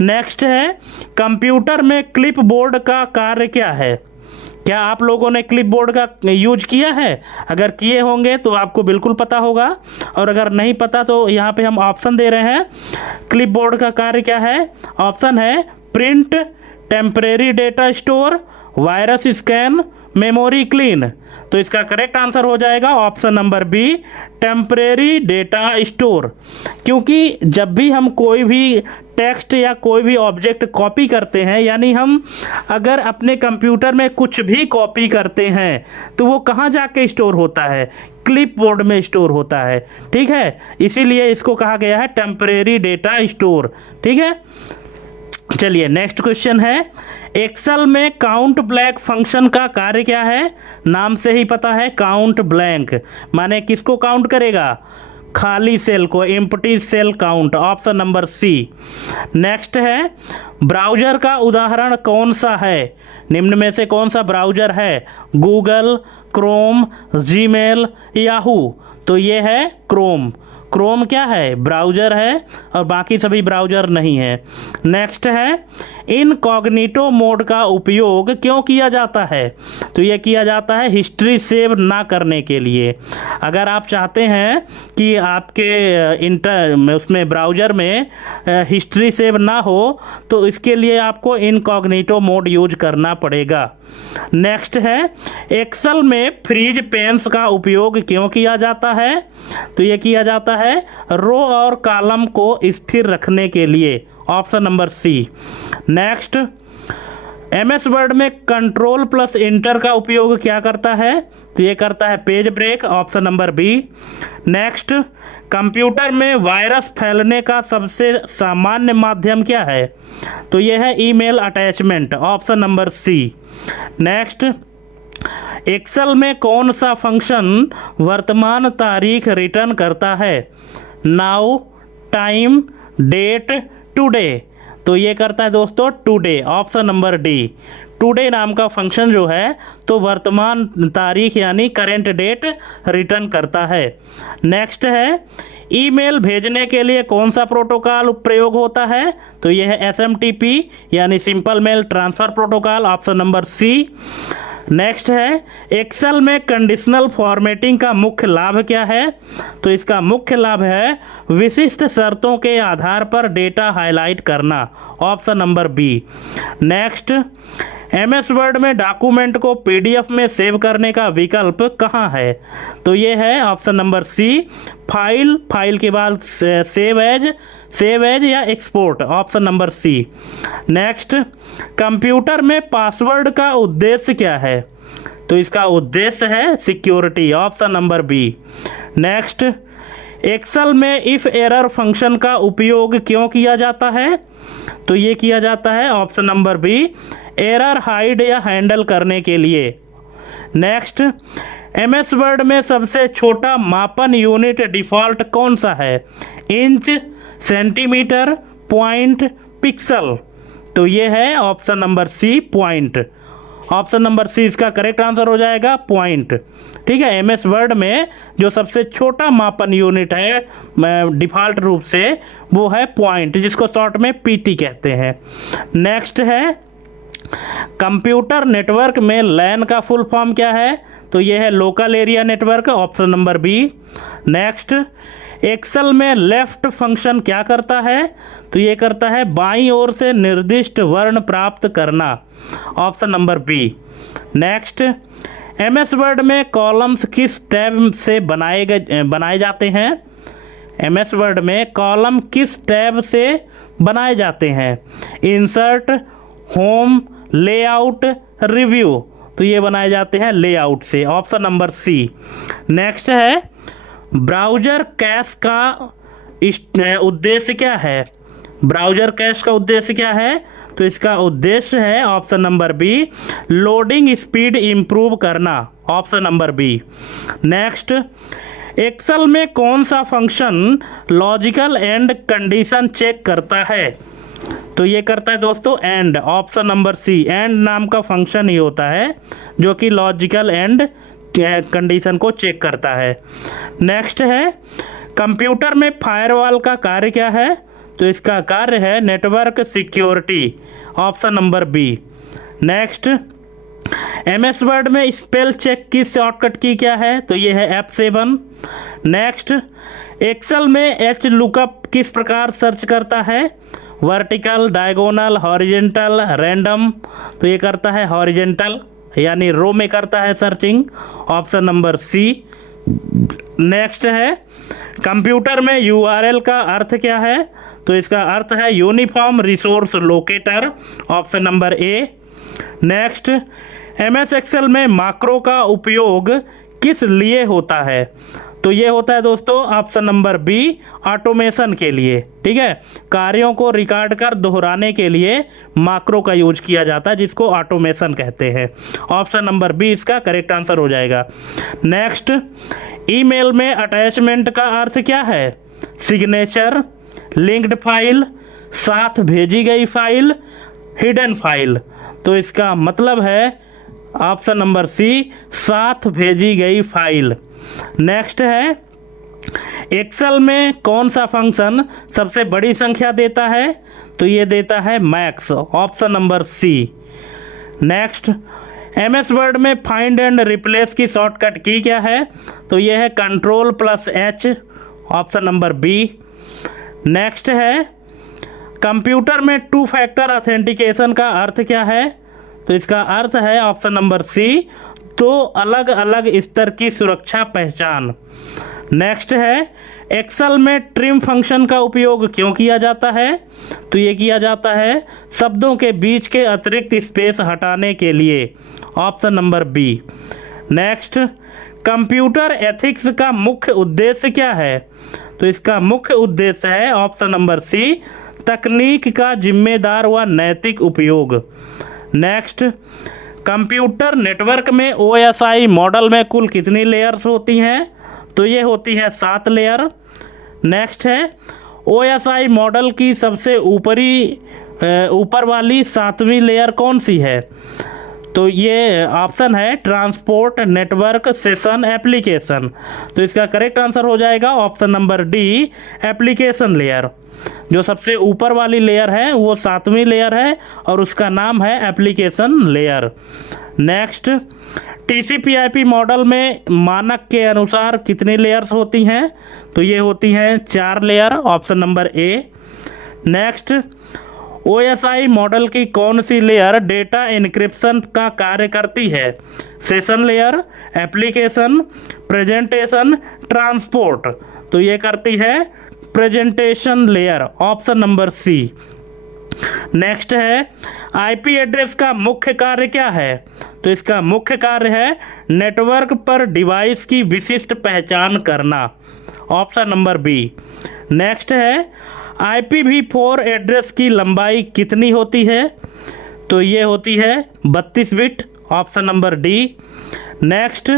नेक्स्ट है, कंप्यूटर में क्लिप बोर्ड का कार्य क्या है? क्या आप लोगों ने क्लिप बोर्ड का यूज किया है? अगर किए होंगे तो आपको बिल्कुल पता होगा, और अगर नहीं पता तो यहाँ पे हम ऑप्शन दे रहे हैं। क्लिप बोर्ड का कार्य क्या है? ऑप्शन है print, temporary data store, virus scan, memory clean. तो इसका करेक्ट आंसर हो जाएगा option number B, temporary data store. क्योंकि जब भी हम कोई भी टेक्स्ट या कोई भी ऑब्जेक्ट कॉपी करते हैं, यानी हम अगर अपने कंप्यूटर में कुछ भी कॉपी करते हैं तो वो कहाँ जाके स्टोर होता है? क्लिप बोर्ड में स्टोर होता है, ठीक है। इसीलिए इसको कहा गया है टेम्परेरी डेटा स्टोर, ठीक है। चलिए नेक्स्ट क्वेश्चन है, एक्सेल में काउंट ब्लैंक फंक्शन का कार्य क्या है? नाम से ही पता है, काउंट ब्लैंक माने किसको काउंट करेगा? खाली सेल को, empty cell count. Option number C. Next है, ब्राउज़र का उदाहरण कौन सा है? निम्न में से कौन सा ब्राउज़र है? Google, Chrome, Gmail, Yahoo. तो ये है क्रोम। क्रोम क्या है? ब्राउज़र है, और बाकी सभी ब्राउज़र नहीं है। नेक्स्ट है, इनकॉग्निटो मोड का उपयोग क्यों किया जाता है? तो ये किया जाता है हिस्ट्री सेव ना करने के लिए। अगर आप चाहते हैं कि आपके उसमें ब्राउज़र में हिस्ट्री सेव ना हो तो इसके लिए आपको इनकॉग्निटो मोड यूज करना पड़ेगा। नेक्स्ट है, एक्सेल में फ्रीज पेन्स का उपयोग क्यों किया जाता है? तो ये किया जाता है रो और कॉलम को स्थिर रखने के लिए, option number C. Next, MS Word में कंट्रोल प्लस इंटर का उपयोग क्या करता है? तो ये करता है page break, option number B. Next, computer में वायरस फैलने का सबसे सामान्य माध्यम क्या है? तो ये है email attachment, option number C. Next, Excel में कौन सा फंक्शन वर्तमान तारीख रिटर्न करता है? Now, time, date, today. तो ये करता है दोस्तों today, option number D. Today नाम का फंक्शन जो है तो वर्तमान तारीख यानी करेंट डेट रिटर्न करता है। नेक्स्ट है, ईमेल भेजने के लिए कौन सा प्रोटोकॉल प्रयोग होता है? तो यह है एसएमटीपी यानी simple mail transfer protocol, option number C. Next है, एक्सेल में कंडीशनल फॉर्मेटिंग का मुख्य लाभ क्या है? तो इसका मुख्य लाभ है विशिष्ट शर्तों के आधार पर डेटा हाईलाइट करना, option number B. Next, MS Word में डॉक्यूमेंट को पीडीएफ में सेव करने का विकल्प कहाँ है? तो ये है ऑप्शन नंबर सी, फाइल के बाद सेव एज या export, option number C. Next, computer में पासवर्ड का उद्देश्य क्या है? तो इसका उद्देश्य है security, option number B. Next, Excel में इफ एरर फंक्शन का उपयोग क्यों किया जाता है? तो ये किया जाता है option number B, error hide या हैंडल करने के लिए। नेक्स्ट, एमएस वर्ड में सबसे छोटा मापन यूनिट डिफ़ॉल्ट कौन सा है? Inch, centimetre, point, pixel. तो ये है option number C, point. Option number C इसका करेक्ट आंसर हो जाएगा, पॉइंट। ठीक है, एमएस वर्ड में जो सबसे छोटा मापन यूनिट है डिफ़ॉल्ट रूप से वो है पॉइंट, जिसको शॉर्ट में पीटी कहते हैं। नेक्स्ट है, कंप्यूटर नेटवर्क में लैन का फुल फॉर्म क्या है? तो ये है local area network, option number B. Next, Excel में लेफ्ट फंक्शन क्या करता है? तो ये करता है बाईं ओर से निर्दिष्ट वर्ण प्राप्त करना, option number B. Next, MS Word में कॉलम्स किस टैब से बनाए जाते हैं? एमएस वर्ड में कॉलम किस टैब से बनाए जाते हैं? Insert, home, layout, review. तो ये बनाए जाते हैं लेआउट से, ऑप्शन नंबर सी। नेक्स्ट है, ब्राउज़र कैश का उद्देश्य क्या है? ब्राउज़र कैश का उद्देश्य क्या है? तो इसका उद्देश्य है option number B, loading speed improve करना, option number B. Next, Excel में कौन सा function logical and condition check करता है? तो ये करता है दोस्तों and, option number C. And नाम का फंक्शन ही होता है जो कि लॉजिकल एंड कंडीशन को चेक करता है। नेक्स्ट है, कंप्यूटर में फायरवॉल का कार्य क्या है? तो इसका कार्य है network security, option number B. Next, MS Word में स्पेल चेक की शॉर्टकट की क्या है? तो ये है F7। नेक्स्ट, एक्सेल में एच लुकअप किस प्रकार सर्च करता है? Vertical, diagonal, horizontal, random. तो ये करता है हॉरिजेंटल यानी रो में करता है searching, option number C. Next है, कंप्यूटर में यूआरएल का अर्थ क्या है? तो इसका अर्थ है uniform resource locator, option number A. Next, MS Excel में माक्रो का उपयोग किस लिए होता है? तो ये होता है दोस्तों ऑप्शन नंबर बी, ऑटोमेशन के लिए। ठीक है, कार्यों को रिकॉर्ड कर दोहराने के लिए माक्रो का यूज किया जाता है, जिसको ऑटोमेशन कहते हैं। ऑप्शन नंबर बी इसका करेक्ट आंसर हो जाएगा। नेक्स्ट, ईमेल में अटैचमेंट का अर्थ क्या है? सिग्नेचर, लिंक्ड फाइल, साथ भेजी गई फाइल, हिडन फाइल। तो इसका मतलब है ऑप्शन नंबर सी, साथ भेजी गई फाइल। नेक्स्ट है, एक्सेल में कौन सा फंक्शन सबसे बड़ी संख्या देता है? तो ये देता है max, option number C. Next, MS Word में फाइंड एंड रिप्लेस की शॉर्टकट की क्या है? तो ये है Ctrl+H, option number B. Next है, कंप्यूटर में 2 फैक्टर ऑथेंटिकेशन का अर्थ क्या है? तो इसका अर्थ है ऑप्शन नंबर सी, 2 अलग अलग स्तर की सुरक्षा पहचान। नेक्स्ट है, एक्सेल में ट्रिम फंक्शन का उपयोग क्यों किया जाता है? तो ये किया जाता है शब्दों के बीच के अतिरिक्त स्पेस हटाने के लिए, option number B. Next, computer ethics का मुख्य उद्देश्य क्या है? तो इसका मुख्य उद्देश्य है ऑप्शन नंबर सी, तकनीक का जिम्मेदार व नैतिक उपयोग। नेक्स्ट, कंप्यूटर नेटवर्क में OSI मॉडल में कुल कितनी लेयर्स होती हैं? तो ये होती है 7 लेयर। नेक्स्ट है, OSI मॉडल की सबसे ऊपर वाली 7वीं लेयर कौन सी है? तो ये ऑप्शन है ट्रांसपोर्ट नेटवर्क सेशन एप्लीकेशन। तो इसका करेक्ट आंसर हो जाएगा option number D, application layer. जो सबसे ऊपर वाली लेयर है वो 7वीं लेयर है और उसका नाम है application layer. Next, TCP/IP model में मानक के अनुसार कितनी लेयर्स होती हैं? तो ये होती हैं 4 layer, option number A. Next, OSI model की कौन सी लेयर डेटा इनक्रिप्शन का कार्य करती है? Session layer, application, presentation, transport. तो ये करती है presentation layer, option number C. Next है, IP एड्रेस का मुख्य कार्य क्या है? तो इसका मुख्य कार्य है नेटवर्क पर डिवाइस की विशिष्ट पहचान करना, ऑप्शन नंबर बी। नेक्स्ट है, IPv4 एड्रेस की लंबाई कितनी होती है? तो ये होती है 32 bit, option number D. Next,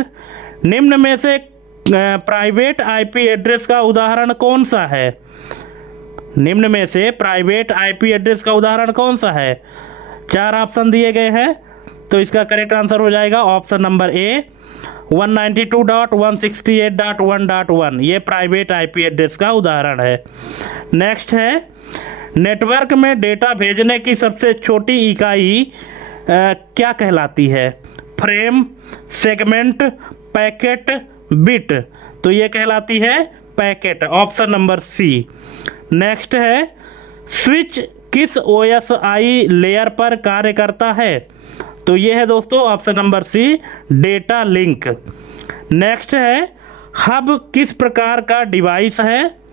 निम्न में से प्राइवेट IP एड्रेस का उदाहरण कौन सा है? निम्न में से प्राइवेट IP एड्रेस का उदाहरण कौन सा है? 4 ऑप्शन दिए गए हैं, तो इसका करेक्ट आंसर हो जाएगा ऑप्शन नंबर ए, 192.168.1.1। ये प्राइवेट IP एड्रेस का उदाहरण है। नेक्स्ट है, नेटवर्क में डेटा भेजने की सबसे छोटी इकाई क्या कहलाती है? Frame, segment, packet, bit. तो ये कहलाती है packet, option number C. Next है, स्विच किस OSI लेयर पर कार्य करता है? तो ये है दोस्तों option number C, data link. Next है, हब किस प्रकार का डिवाइस है?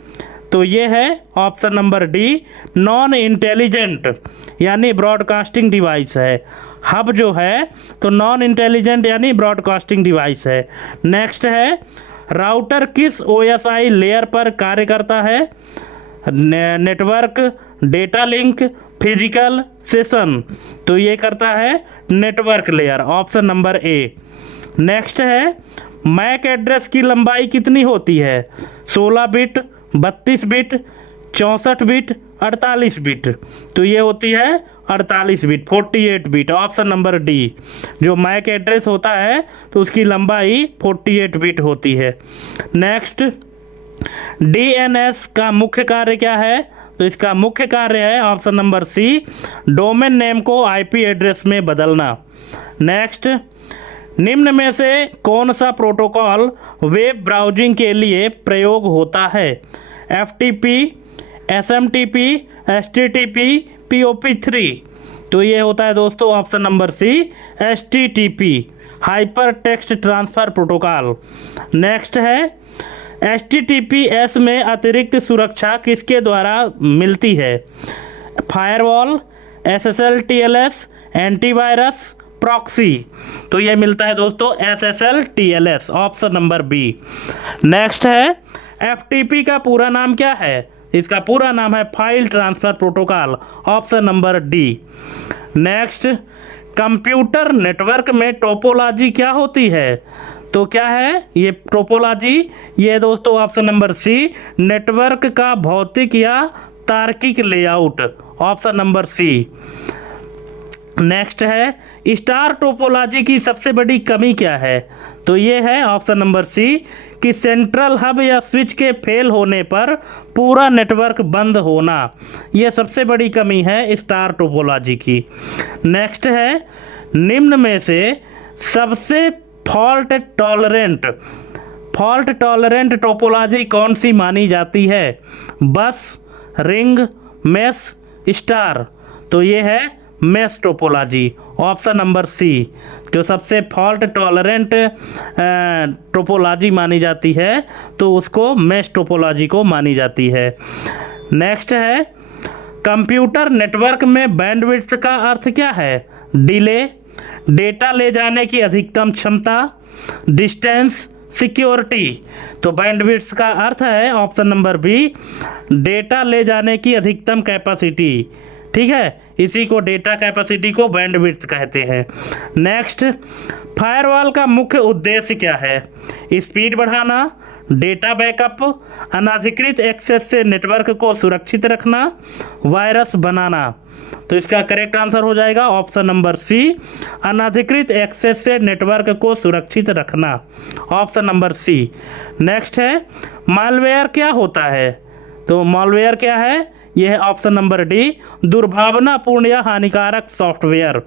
तो ये है option number D, non intelligent यानी ब्रॉडकास्टिंग डिवाइस है। हब जो है तो नॉन इंटेलिजेंट यानी ब्रॉडकास्टिंग डिवाइस है। नेक्स्ट है, राउटर किस OSI लेयर पर कार्य करता है? Network, data link, physical, session. तो ये करता है network layer, option number A. Next है, मैक एड्रेस की लंबाई कितनी होती है? 16 बिट, 32 बिट, 64 बिट, 48 बिट। तो ये होती है 48 bit, 48 bit, option number D. जो मैक एड्रेस होता है तो उसकी लंबाई 48 बिट होती है। नेक्स्ट, DNS का मुख्य कार्य क्या है? तो इसका मुख्य कार्य है option number C, domain name को IP एड्रेस में बदलना। नेक्स्ट, निम्न में से कौन सा प्रोटोकॉल वेब ब्राउजिंग के लिए प्रयोग होता है? FTP, SMTP, HTTP, POP3। तो ये होता है दोस्तों option number C, HTTP, hyper text transfer protocol. Next है, HTTPS में अतिरिक्त सुरक्षा किसके द्वारा मिलती है? Firewall, SSL TLS, antivirus, proxy. तो ये मिलता है दोस्तों SSL TLS, option number B. Next है, FTP का पूरा नाम क्या है? इसका पूरा नाम है file transfer protocol, option number D. Next, computer network में टोपोलॉजी क्या होती है? तो क्या है ये टोपोलॉजी? ये दोस्तों ऑप्शन नंबर सी, नेटवर्क का भौतिक या तार्किक layout, option number C. Next है, स्टार टोपोलॉजी की सबसे बड़ी कमी क्या है? तो ये है ऑप्शन नंबर सी कि सेंट्रल हब या स्विच के फेल होने पर पूरा नेटवर्क बंद होना, ये सबसे बड़ी कमी है स्टार टोपोलॉजी की। नेक्स्ट है, निम्न में से सबसे फॉल्ट टॉलरेंट टोपोलॉजी कौन सी मानी जाती है? बस, रिंग, मेश, स्टार। तो ये है mesh topology, option number C. जो सबसे फॉल्ट टॉलरेंट टोपोलॉजी मानी जाती है तो उसको मेश टोपोलॉजी को मानी जाती है। नेक्स्ट है, कंप्यूटर नेटवर्क में बैंडविड्थ का अर्थ क्या है? डिले, डेटा ले जाने की अधिकतम क्षमता, डिस्टेंस, सिक्योरिटी। तो बैंडविड्थ का अर्थ है ऑप्शन नंबर बी, डेटा ले जाने की अधिकतम कैपेसिटी। ठीक है, इसी को डेटा कैपेसिटी को बैंडविड्थ कहते हैं। नेक्स्ट, फायरवॉल का मुख्य उद्देश्य क्या है? स्पीड बढ़ाना, डेटा बैकअप, अनाधिकृत एक्सेस से नेटवर्क को सुरक्षित रखना, वायरस बनाना। तो इसका करेक्ट आंसर हो जाएगा ऑप्शन नंबर सी, अनाधिकृत एक्सेस से नेटवर्क को सुरक्षित रखना, ऑप्शन नंबर सी। नेक्स्ट है, मालवेयर क्या होता है? तो मालवेयर क्या है? यह है ऑप्शन नंबर डी, दुर्भावनापूर्ण या हानिकारक सॉफ्टवेयर।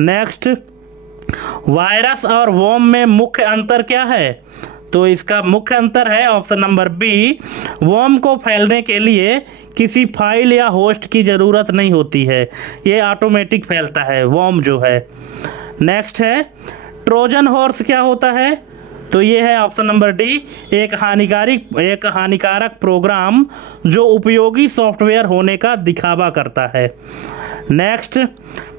नेक्स्ट, वायरस और वॉर्म में मुख्य अंतर क्या है? तो इसका मुख्य अंतर है ऑप्शन नंबर बी, वॉर्म को फैलने के लिए किसी फाइल या होस्ट की ज़रूरत नहीं होती है, ये ऑटोमेटिक फैलता है वॉर्म जो है। नेक्स्ट है, ट्रोजन हॉर्स क्या होता है? तो ये है ऑप्शन नंबर डी, एक हानिकारक प्रोग्राम जो उपयोगी सॉफ्टवेयर होने का दिखावा करता है। नेक्स्ट,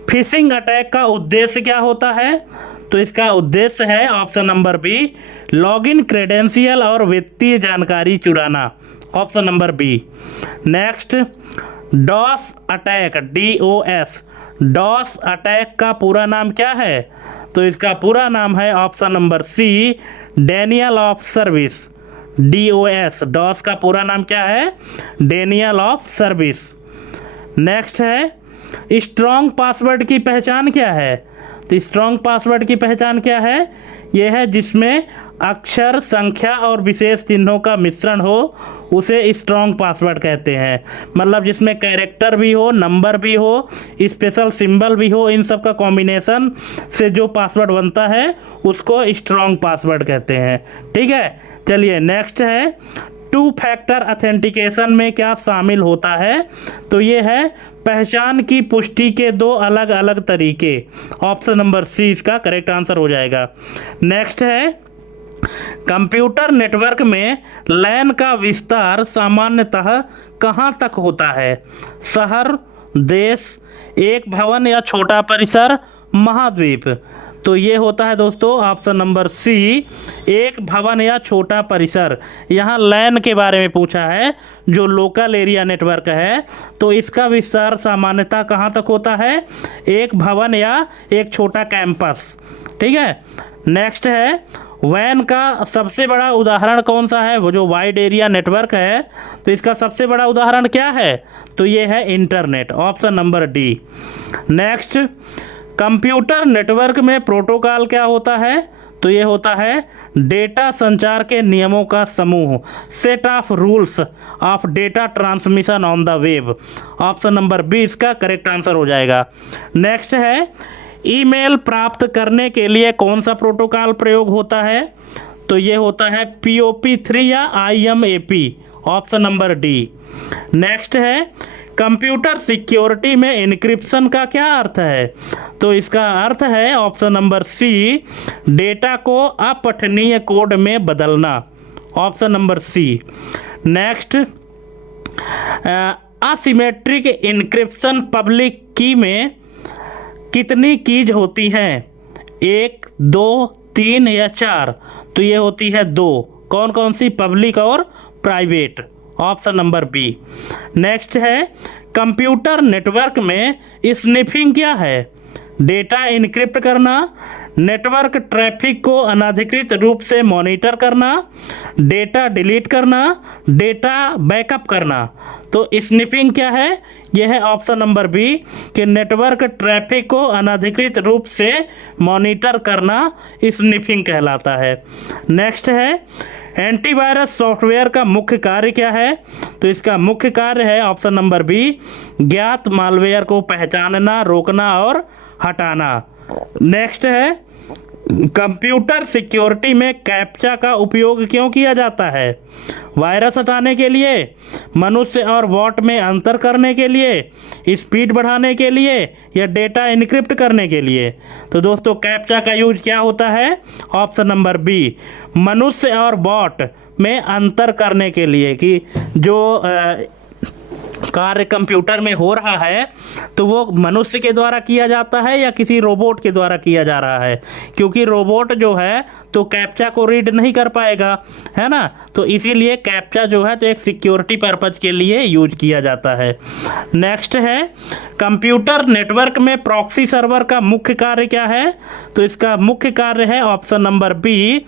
फिशिंग अटैक का उद्देश्य क्या होता है? तो इसका उद्देश्य है option number B, login credential और वित्तीय जानकारी चुराना, option number B. Next, DoS attack, DOS, DoS attack का पूरा नाम क्या है? तो इसका पूरा नाम है option number C, denial of service. DOS, DoS का पूरा नाम क्या है? Denial of service. नेक्स्ट है, स्ट्रॉन्ग पासवर्ड की पहचान क्या है? तो स्ट्रॉन्ग पासवर्ड की पहचान क्या है? यह है जिसमें अक्षर, संख्या और विशेष चिन्हों का मिश्रण हो, उसे स्ट्रॉन्ग पासवर्ड कहते हैं। मतलब जिसमें कैरेक्टर भी हो, नंबर भी हो, स्पेशल सिंबल भी हो, इन सब का कॉम्बिनेशन से जो पासवर्ड बनता है उसको स्ट्रॉन्ग पासवर्ड कहते हैं। ठीक है, चलिए नेक्स्ट है, 2 फैक्टर ऑथेंटिकेशन में क्या शामिल होता है? तो ये है पहचान की पुष्टि के 2 अलग अलग तरीके, ऑप्शन नंबर सी इसका करेक्ट आंसर हो जाएगा। नेक्स्ट है, कंप्यूटर नेटवर्क में लैन का विस्तार सामान्यतः कहाँ तक होता है? शहर, देश, एक भवन या छोटा परिसर, महाद्वीप। तो ये होता है दोस्तों ऑप्शन नंबर सी, एक भवन या छोटा परिसर। यहाँ लैन के बारे में पूछा है, जो लोकल एरिया नेटवर्क है, तो इसका विस्तार सामान्यतः कहाँ तक होता है? एक भवन या एक छोटा कैंपस। ठीक है, नेक्स्ट है, वैन का सबसे बड़ा उदाहरण कौन सा है? वो जो वाइड एरिया नेटवर्क है, तो इसका सबसे बड़ा उदाहरण क्या है? तो ये है internet, option number D. Next, computer network में प्रोटोकॉल क्या होता है? तो ये होता है डेटा संचार के नियमों का समूह, set of rules of data transmission on the web, option number B इसका करेक्ट आंसर हो जाएगा। नेक्स्ट है, ईमेल प्राप्त करने के लिए कौन सा प्रोटोकॉल प्रयोग होता है? तो ये होता है POP3 या IMAP, option number D. Next है, कंप्यूटर सिक्योरिटी में इनक्रिप्शन का क्या अर्थ है? तो इसका अर्थ है ऑप्शन नंबर सी, डेटा को अपठनीय कोड में बदलना, option number C. Next, asymmetric encryption public key में कितनी कीज होती हैं? 1, 2, 3 या 4? तो ये होती है 2। कौन कौन सी? पब्लिक और private, option number B. Next है, कंप्यूटर नेटवर्क में स्निफिंग क्या है? डेटा इनक्रिप्ट करना, नेटवर्क ट्रैफिक को अनधिकृत रूप से मॉनिटर करना, डेटा डिलीट करना, डेटा बैकअप करना। तो स्निफिंग क्या है? यह है ऑप्शन नंबर बी कि नेटवर्क ट्रैफिक को अनधिकृत रूप से मॉनिटर करना स्निफिंग कहलाता है। नेक्स्ट है एंटीवायरस सॉफ्टवेयर का मुख्य कार्य क्या है? तो इसका मुख्य कार्य है ऑप्शन नंबर बी ज्ञात मालवेयर को पहचानना, रोकना और हटाना। नेक्स्ट है कंप्यूटर सिक्योरिटी में कैप्चा का उपयोग क्यों किया जाता है? वायरस हटाने के लिए, मनुष्य और बॉट में अंतर करने के लिए, स्पीड बढ़ाने के लिए या डेटा इनक्रिप्ट करने के लिए। तो दोस्तों कैप्चा का यूज क्या होता है? ऑप्शन नंबर बी मनुष्य और बॉट में अंतर करने के लिए कि जो कार्य कंप्यूटर में हो रहा है तो वो मनुष्य के द्वारा किया जाता है या किसी रोबोट के द्वारा किया जा रहा है, क्योंकि रोबोट जो है तो कैप्चा को रीड नहीं कर पाएगा, है ना। तो इसीलिए कैप्चा जो है तो एक सिक्योरिटी पर्पज के लिए यूज किया जाता है। नेक्स्ट है कंप्यूटर नेटवर्क में प्रॉक्सी सर्वर का मुख्य कार्य क्या है? तो इसका मुख्य कार्य है ऑप्शन नंबर बी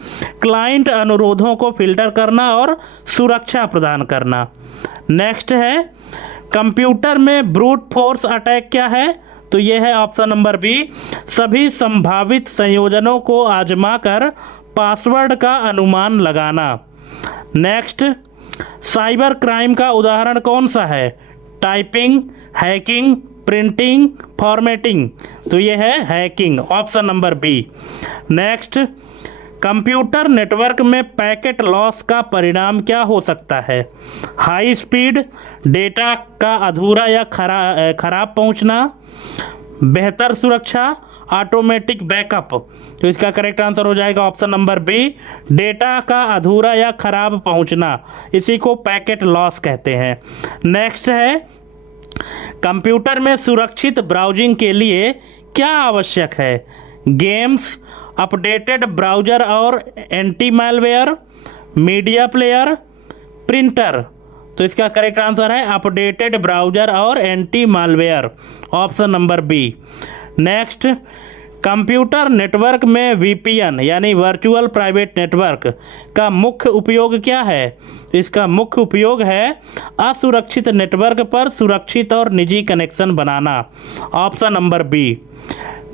क्लाइंट अनुरोधों को फिल्टर करना और सुरक्षा प्रदान करना। नेक्स्ट है कंप्यूटर में ब्रूट फोर्स अटैक क्या है? तो यह है ऑप्शन नंबर बी सभी संभावित संयोजनों को आजमाकर पासवर्ड का अनुमान लगाना। नेक्स्ट साइबर क्राइम का उदाहरण कौन सा है? Typing, hacking, printing, formatting. तो यह है hacking, option number B. Next computer network में पैकेट लॉस का परिणाम क्या हो सकता है? हाई स्पीड, डेटा का अधूरा या खराब पहुंचना, बेहतर सुरक्षा, ऑटोमेटिक बैकअप। तो इसका करेक्ट आंसर हो जाएगा ऑप्शन नंबर बी डेटा का अधूरा या खराब पहुंचना, इसी को पैकेट लॉस कहते हैं। नेक्स्ट है कंप्यूटर में सुरक्षित ब्राउजिंग के लिए क्या आवश्यक है? गेम्स, अपडेटेड ब्राउज़र और anti malware, media player, printer. तो इसका करेक्ट आंसर है अपडेटेड ब्राउज़र और anti malware, option number B. Next computer network में वीपीएन यानी वर्चुअल प्राइवेट नेटवर्क का मुख्य उपयोग क्या है? इसका मुख्य उपयोग है असुरक्षित नेटवर्क पर सुरक्षित और निजी कनेक्शन बनाना, option number B.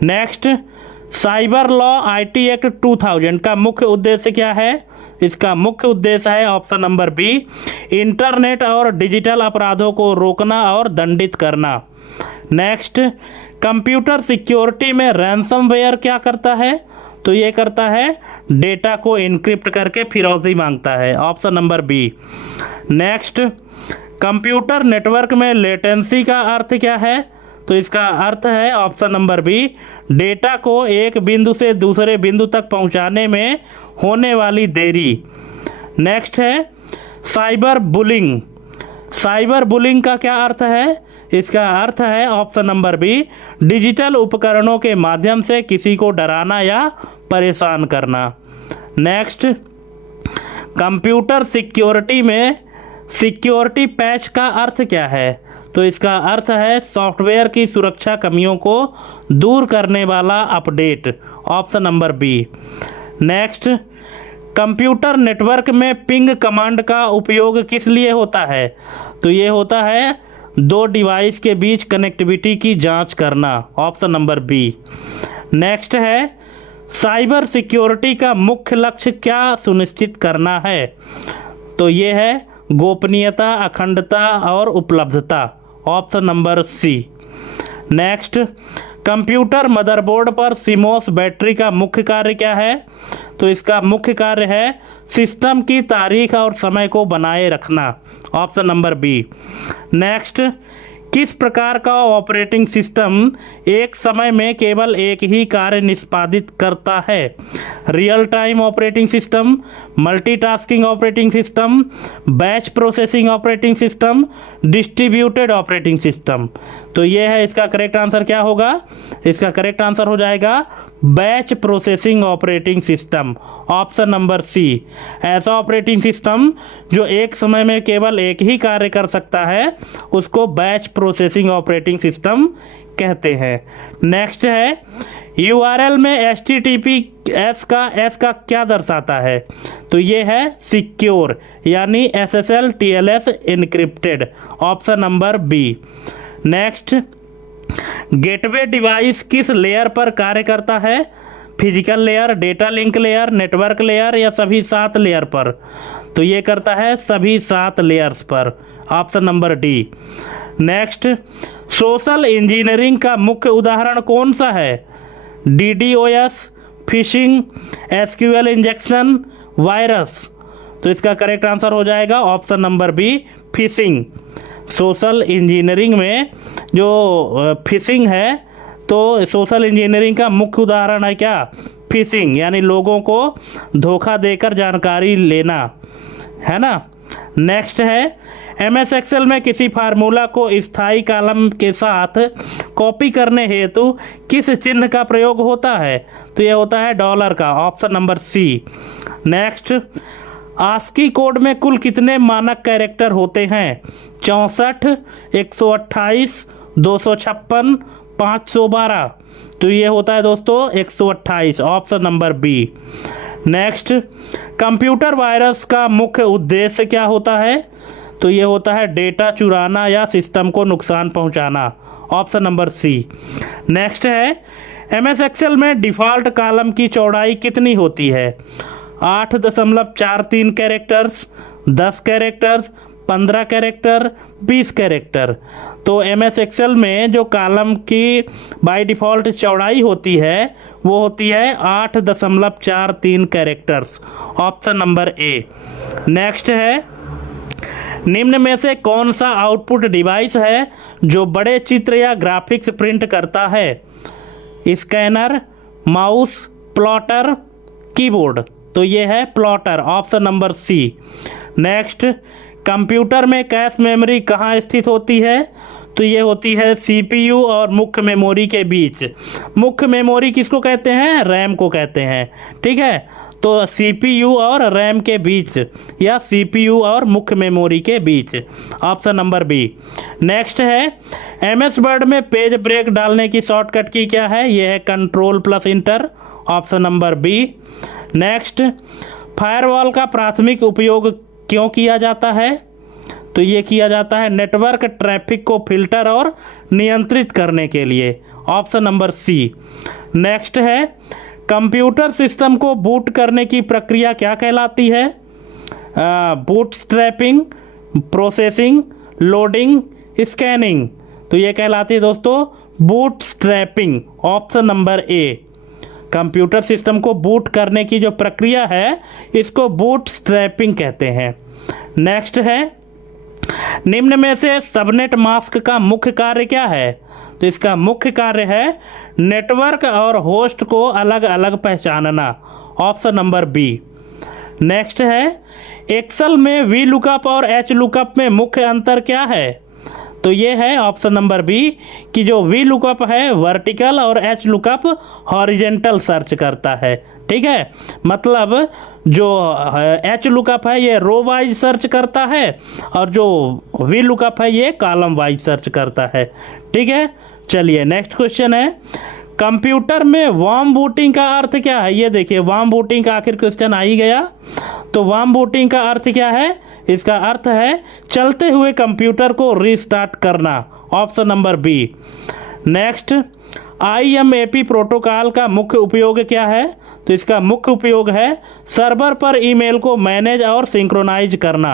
Next cyber law IT act 2000 का मुख्य उद्देश्य क्या है? इसका मुख्य उद्देश्य है ऑप्शन नंबर बी इंटरनेट और डिजिटल अपराधों को रोकना और दंडित करना। नेक्स्ट कंप्यूटर सिक्योरिटी में रैंसमवेयर क्या करता है? तो ये करता है डेटा को इनक्रिप्ट करके फिरौती मांगता है, option number B. Next computer network में लेटेंसी का अर्थ क्या है? तो इसका अर्थ है ऑप्शन नंबर बी डेटा को एक बिंदु से दूसरे बिंदु तक पहुंचाने में होने वाली देरी। नेक्स्ट है साइबर बुलिंग। साइबर बुलिंग का क्या अर्थ है? इसका अर्थ है ऑप्शन नंबर बी डिजिटल उपकरणों के माध्यम से किसी को डराना या परेशान करना। नेक्स्ट कंप्यूटर सिक्योरिटी में सिक्योरिटी पैच का अर्थ क्या है? तो इसका अर्थ है सॉफ्टवेयर की सुरक्षा कमियों को दूर करने वाला update, option number B. Next computer network में पिंग कमांड का उपयोग किस लिए होता है? तो ये होता है दो डिवाइस के बीच कनेक्टिविटी की जांच करना, ऑप्शन नंबर बी। नेक्स्ट है साइबर सिक्योरिटी का मुख्य लक्ष्य क्या सुनिश्चित करना है? तो ये है गोपनीयता, अखंडता और उपलब्धता, option number C. Next computer motherboard पर सीमोस बैटरी का मुख्य कार्य क्या है? तो इसका मुख्य कार्य है सिस्टम की तारीख और समय को बनाए रखना, ऑप्शन नंबर बी। नेक्स्ट किस प्रकार का ऑपरेटिंग सिस्टम एक समय में केवल एक ही कार्य निष्पादित करता है? Real time operating system, multitasking operating system, batch processing operating system, distributed operating system. तो ये है इसका करेक्ट आंसर क्या होगा? इसका करेक्ट आंसर हो जाएगा batch processing operating system, option number C. ऐसा ऑपरेटिंग सिस्टम जो एक समय में केवल एक ही कार्य कर सकता है उसको बैच प्रोसेसिंग ऑपरेटिंग सिस्टम कहते हैं। नेक्स्ट है URL में HTTPS का S का क्या दर्शाता है? तो ये है सिक्योर, यानी SSL TLS encrypted, option number B. Next, gateway device किस लेयर पर कार्य करता है? Physical layer, data link layer, network layer या सभी 7 लेयर पर? तो ये करता है सभी 7 लेयर्स पर, option number D. Next, social engineering का मुख्य उदाहरण कौन सा है? DDoS, phishing, SQL injection, virus? तो इसका करेक्ट आंसर हो जाएगा option number B, phishing. Social engineering में जो फिशिंग है, तो सोशल इंजीनियरिंग का मुख्य उदाहरण है क्या? फिशिंग, यानी लोगों को धोखा देकर जानकारी लेना, है ना। नेक्स्ट है MS एक्सेल में किसी फार्मूला को स्थायी कॉलम के साथ कॉपी करने हेतु किस चिन्ह का प्रयोग होता है? तो यह होता है डॉलर का, option number C. Next, ASCII code में कुल कितने मानक कैरेक्टर होते हैं? 64, 128, 256, 512? तो ये होता है दोस्तों 128, option number B. Next, computer virus का मुख्य उद्देश्य क्या होता है? तो ये होता है डेटा चुराना या सिस्टम को नुकसान पहुंचाना, ऑप्शन नंबर सी। नेक्स्ट है MS एक्सेल में डिफ़ॉल्ट कॉलम की चौड़ाई कितनी होती है? 8.43 कैरेक्टर्स, 10 कैरेक्टर्स, 15 कैरेक्टर, 20 कैरेक्टर? तो MS एक्सेल में जो कॉलम की बाय डिफ़ॉल्ट चौड़ाई होती है वो होती है 8.43 characters, option number A. Next है, निम्न में से कौन सा आउटपुट डिवाइस है जो बड़े चित्र या ग्राफिक्स प्रिंट करता है? Scanner, mouse, plotter, keyboard? तो ये है plotter, option number C. Next, computer में कैश मेमोरी कहाँ स्थित होती है? तो ये होती है CPU और मुख्य मेमोरी के बीच। मुख्य मेमोरी किसको कहते हैं? रैम को कहते हैं, ठीक है। तो CPU और रैम के बीच या CPU और मुख्य मेमोरी के बीच, ऑप्शन नंबर बी। नेक्स्ट है MS वर्ड में पेज ब्रेक डालने की शॉर्टकट की क्या है? यह है Ctrl+Enter, option number B. Next, firewall का प्राथमिक उपयोग क्यों किया जाता है? तो ये किया जाता है नेटवर्क ट्रैफिक को फिल्टर और नियंत्रित करने के लिए, ऑप्शन नंबर सी। नेक्स्ट है, कंप्यूटर सिस्टम को बूट करने की प्रक्रिया क्या कहलाती है? Bootstrapping, processing, loading, scanning? तो ये कहलाती है दोस्तों बूटस्ट्रैपिंग, ऑप्शन नंबर ए। कंप्यूटर सिस्टम को बूट करने की जो प्रक्रिया है इसको बूटस्ट्रैपिंग कहते हैं। नेक्स्ट है, निम्न में से सबनेट मास्क का मुख्य कार्य क्या है? तो इसका मुख्य कार्य है नेटवर्क और होस्ट को अलग अलग पहचानना, ऑप्शन नंबर बी। नेक्स्ट है, एक्सेल में VLOOKUP और HLOOKUP में मुख्य अंतर क्या है? तो ये है ऑप्शन नंबर बी कि जो VLOOKUP है वर्टिकल और HLOOKUP हॉरिजेंटल सर्च करता है, ठीक है। मतलब जो HLOOKUP है ये रो वाइज सर्च करता है और जो VLOOKUP है ये कॉलम वाइज सर्च करता है, ठीक है। चलिए नेक्स्ट क्वेश्चन है, कंप्यूटर में वार्म बूटिंग का अर्थ क्या है? ये देखिए वार्म बूटिंग का आखिर क्वेश्चन आ ही गया। तो वार्म बूटिंग का अर्थ क्या है? इसका अर्थ है चलते हुए कंप्यूटर को रीस्टार्ट करना, option number B. Next, IMAP protocol का मुख्य उपयोग क्या है? तो इसका मुख्य उपयोग है सर्वर पर ईमेल को मैनेज और सिंक्रोनाइज करना,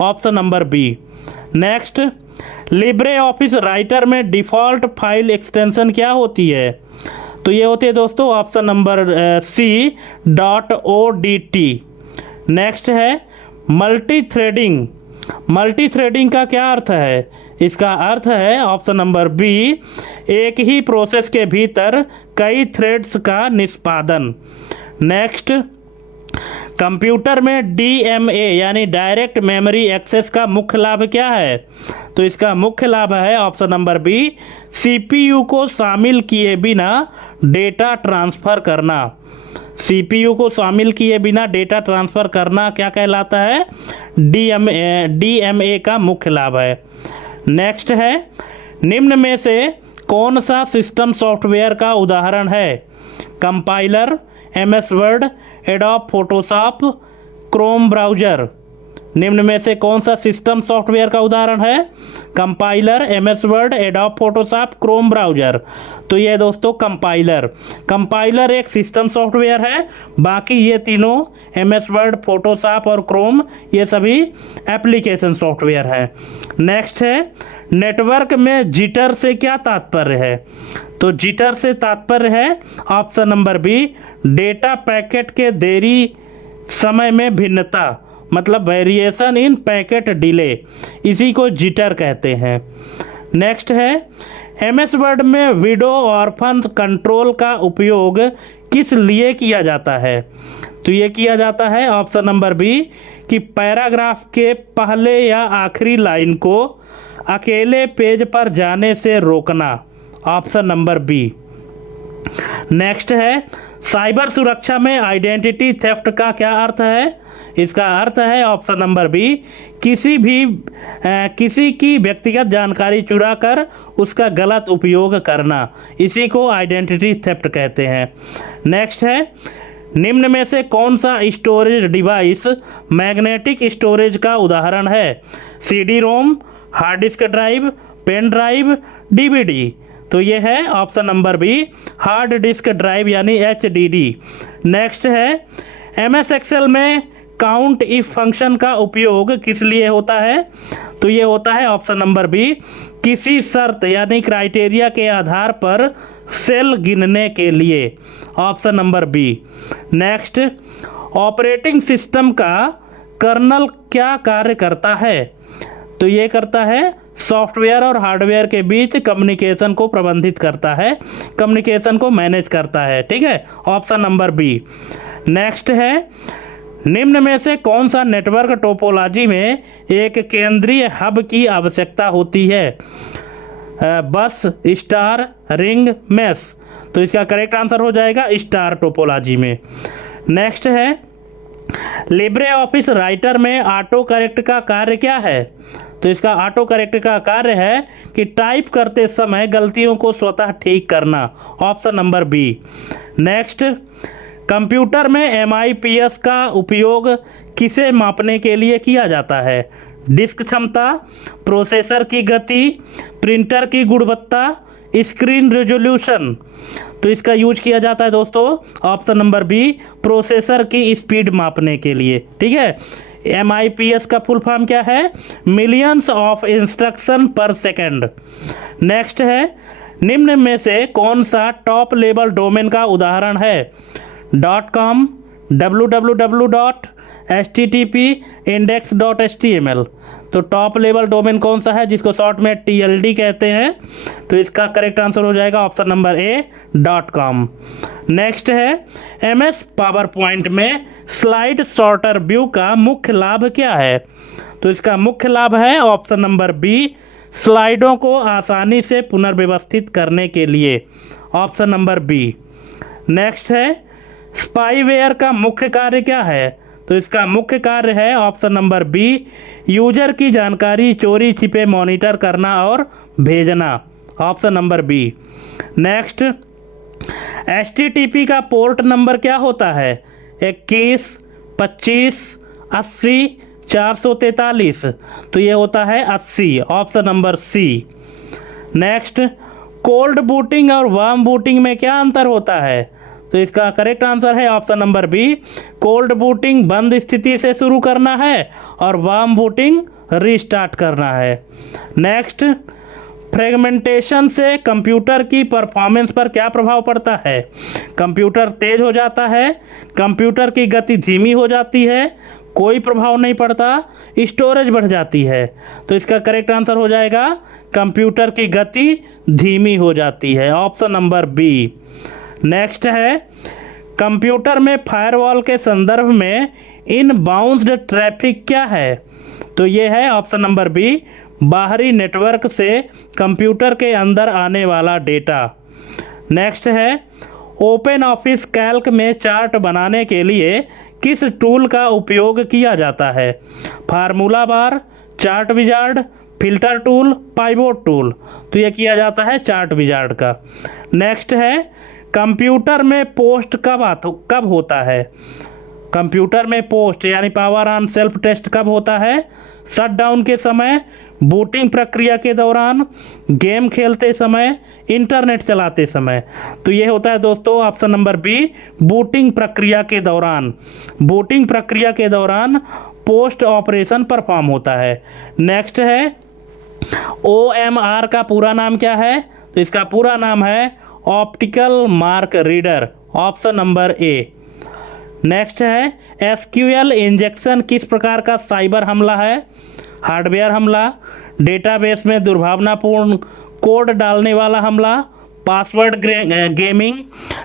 option number B. Next, Libre Office Writer में डिफ़ॉल्ट फाइल एक्सटेंशन क्या होती है? तो ये होती है दोस्तों option number C, .odt। Next है मल्टी थ्रेडिंग। मल्टी थ्रेडिंग का क्या अर्थ है? इसका अर्थ है ऑप्शन नंबर बी, एक ही प्रोसेस के भीतर कई थ्रेड्स का निष्पादन। नेक्स्ट, कंप्यूटर में DMA यानी डायरेक्ट मेमोरी एक्सेस का मुख्य लाभ क्या है? तो इसका मुख्य लाभ है ऑप्शन नंबर बी, CPU को शामिल किए बिना डेटा ट्रांसफ़र करना। CPU को शामिल किए बिना डेटा ट्रांसफ़र करना क्या कहलाता है? DMA का मुख्य लाभ है। नेक्स्ट है, निम्न में से कौन सा सिस्टम सॉफ्टवेयर का उदाहरण है? Compiler, MS Word, Adobe Photoshop, Chrome browser. निम्न में से कौन सा सिस्टम सॉफ्टवेयर का उदाहरण है? Compiler, MS Word, Adobe Photoshop, Chrome browser. तो ये दोस्तों कंपाइलर। कंपाइलर एक सिस्टम सॉफ्टवेयर है, बाकी ये तीनों एमएस वर्ड, फोटोशॉप और क्रोम ये सभी एप्लीकेशन सॉफ्टवेयर है। नेक्स्ट है, नेटवर्क में जिटर से क्या तात्पर्य है? तो जिटर से तात्पर्य है option number B, data packet के देरी समय में भिन्नता, मतलब वेरिएशन इन पैकेट डिले, इसी को जिटर कहते हैं। नेक्स्ट है, एमएस वर्ड में विडो ऑर्फन कंट्रोल का उपयोग किस लिए किया जाता है? तो ये किया जाता है ऑप्शन नंबर बी कि पैराग्राफ के पहले या आखिरी लाइन को अकेले पेज पर जाने से रोकना, ऑप्शन नंबर बी। नेक्स्ट है, साइबर सुरक्षा में आइडेंटिटी थेफ्ट का क्या अर्थ है? इसका अर्थ है ऑप्शन नंबर बी, किसी की व्यक्तिगत जानकारी चुरा कर उसका गलत उपयोग करना, इसी को आइडेंटिटी थेफ्ट कहते हैं। नेक्स्ट है, निम्न में से कौन सा स्टोरेज डिवाइस मैग्नेटिक स्टोरेज का उदाहरण है? CD ROM, hard disk drive, pen drive, DVD. तो ये है option number B, hard disk drive यानी HDD। नेक्स्ट है, MS एक्सेल में काउंट इफ फंक्शन का उपयोग किस लिए होता है? तो ये होता है ऑप्शन नंबर बी, किसी शर्त यानी क्राइटेरिया के आधार पर सेल गिनने के लिए, option number B. Next, operating system का कर्नल क्या कार्य करता है? तो ये करता है सॉफ्टवेयर और हार्डवेयर के बीच कम्युनिकेशन को प्रबंधित करता है, कम्युनिकेशन को मैनेज करता है, ठीक है, ऑप्शन नंबर बी। नेक्स्ट है, निम्न में से कौन सा नेटवर्क टोपोलॉजी में एक केंद्रीय हब की आवश्यकता होती है? बस, स्टार, रिंग, मेश। तो इसका करेक्ट आंसर हो जाएगा स्टार टोपोलॉजी में। नेक्स्ट है, लिब्रे ऑफिस राइटर में ऑटो करेक्ट का कार्य क्या है? तो इसका ऑटो करेक्ट का कार्य है कि टाइप करते समय गलतियों को स्वतः ठीक करना, option number B. Next, computer में MIPS का उपयोग किसे मापने के लिए किया जाता है? डिस्क क्षमता, प्रोसेसर की गति, प्रिंटर की गुणवत्ता, स्क्रीन रेजोल्यूशन। तो इसका यूज किया जाता है दोस्तों ऑप्शन नंबर बी, प्रोसेसर की स्पीड मापने के लिए, ठीक है। MIPS का फुल फॉर्म क्या है? मिलियंस ऑफ इंस्ट्रक्शन पर सेकेंड। नेक्स्ट है, निम्न में से कौन सा टॉप लेवल डोमेन का उदाहरण है? .com, www, http, index.html। तो टॉप लेवल डोमेन कौन सा है जिसको शॉर्ट में TLD कहते हैं? तो इसका करेक्ट आंसर हो जाएगा ऑप्शन नंबर ए, .com। नेक्स्ट है, MS पावर पॉइंट में स्लाइड सॉर्टर व्यू का मुख्य लाभ क्या है? तो इसका मुख्य लाभ है ऑप्शन नंबर बी, स्लाइडों को आसानी से पुनर्व्यवस्थित करने के लिए, ऑप्शन नंबर बी। नेक्स्ट है, स्पाईवेयर का मुख्य कार्य क्या है? तो इसका मुख्य कार्य है ऑप्शन नंबर बी, यूजर की जानकारी चोरी छिपे मॉनिटर करना और भेजना, option number B. Next, HTTP का पोर्ट नंबर क्या होता है? 21, 25, 80, 443। तो ये होता है 80, option number C. Next, cold booting और वार्म बूटिंग में क्या अंतर होता है? तो इसका करेक्ट आंसर है option number B, cold booting बंद स्थिति से शुरू करना है और वार्म बूटिंग रीस्टार्ट करना है। नेक्स्ट, फ्रेगमेंटेशन से कंप्यूटर की परफॉर्मेंस पर क्या प्रभाव पड़ता है? कंप्यूटर तेज हो जाता है, कंप्यूटर की गति धीमी हो जाती है, कोई प्रभाव नहीं पड़ता, स्टोरेज बढ़ जाती है। तो इसका करेक्ट आंसर हो जाएगा कंप्यूटर की गति धीमी हो जाती है, ऑप्शन नंबर बी। नेक्स्ट है, कंप्यूटर में फायरवॉल के संदर्भ में इनबाउंस्ड ट्रैफिक क्या है? तो ये है ऑप्शन नंबर बी, बाहरी नेटवर्क से कंप्यूटर के अंदर आने वाला डेटा। नेक्स्ट है, ओपन ऑफिस कैल्क में चार्ट बनाने के लिए किस टूल का उपयोग किया जाता है? फार्मूला बार, chart wizard, filter tool, pivot tool. तो ये किया जाता है चार्ट विजार्ड का। नेक्स्ट है कंप्यूटर में पोस्ट कब होता है। कंप्यूटर में पोस्ट यानी पावर ऑन सेल्फ टेस्ट कब होता है? शटडाउन के समय, बूटिंग प्रक्रिया के दौरान, गेम खेलते समय, इंटरनेट चलाते समय। तो ये होता है दोस्तों ऑप्शन नंबर बी, बूटिंग प्रक्रिया के दौरान। बूटिंग प्रक्रिया के दौरान पोस्ट ऑपरेशन परफॉर्म होता है। नेक्स्ट है OMR का पूरा नाम क्या है? तो इसका पूरा नाम है optical mark reader, option number A. Next है SQL इंजेक्शन किस प्रकार का साइबर हमला है? हार्डवेयर हमला, डेटाबेस में दुर्भावनापूर्ण कोड डालने वाला हमला, पासवर्ड गेमिंग,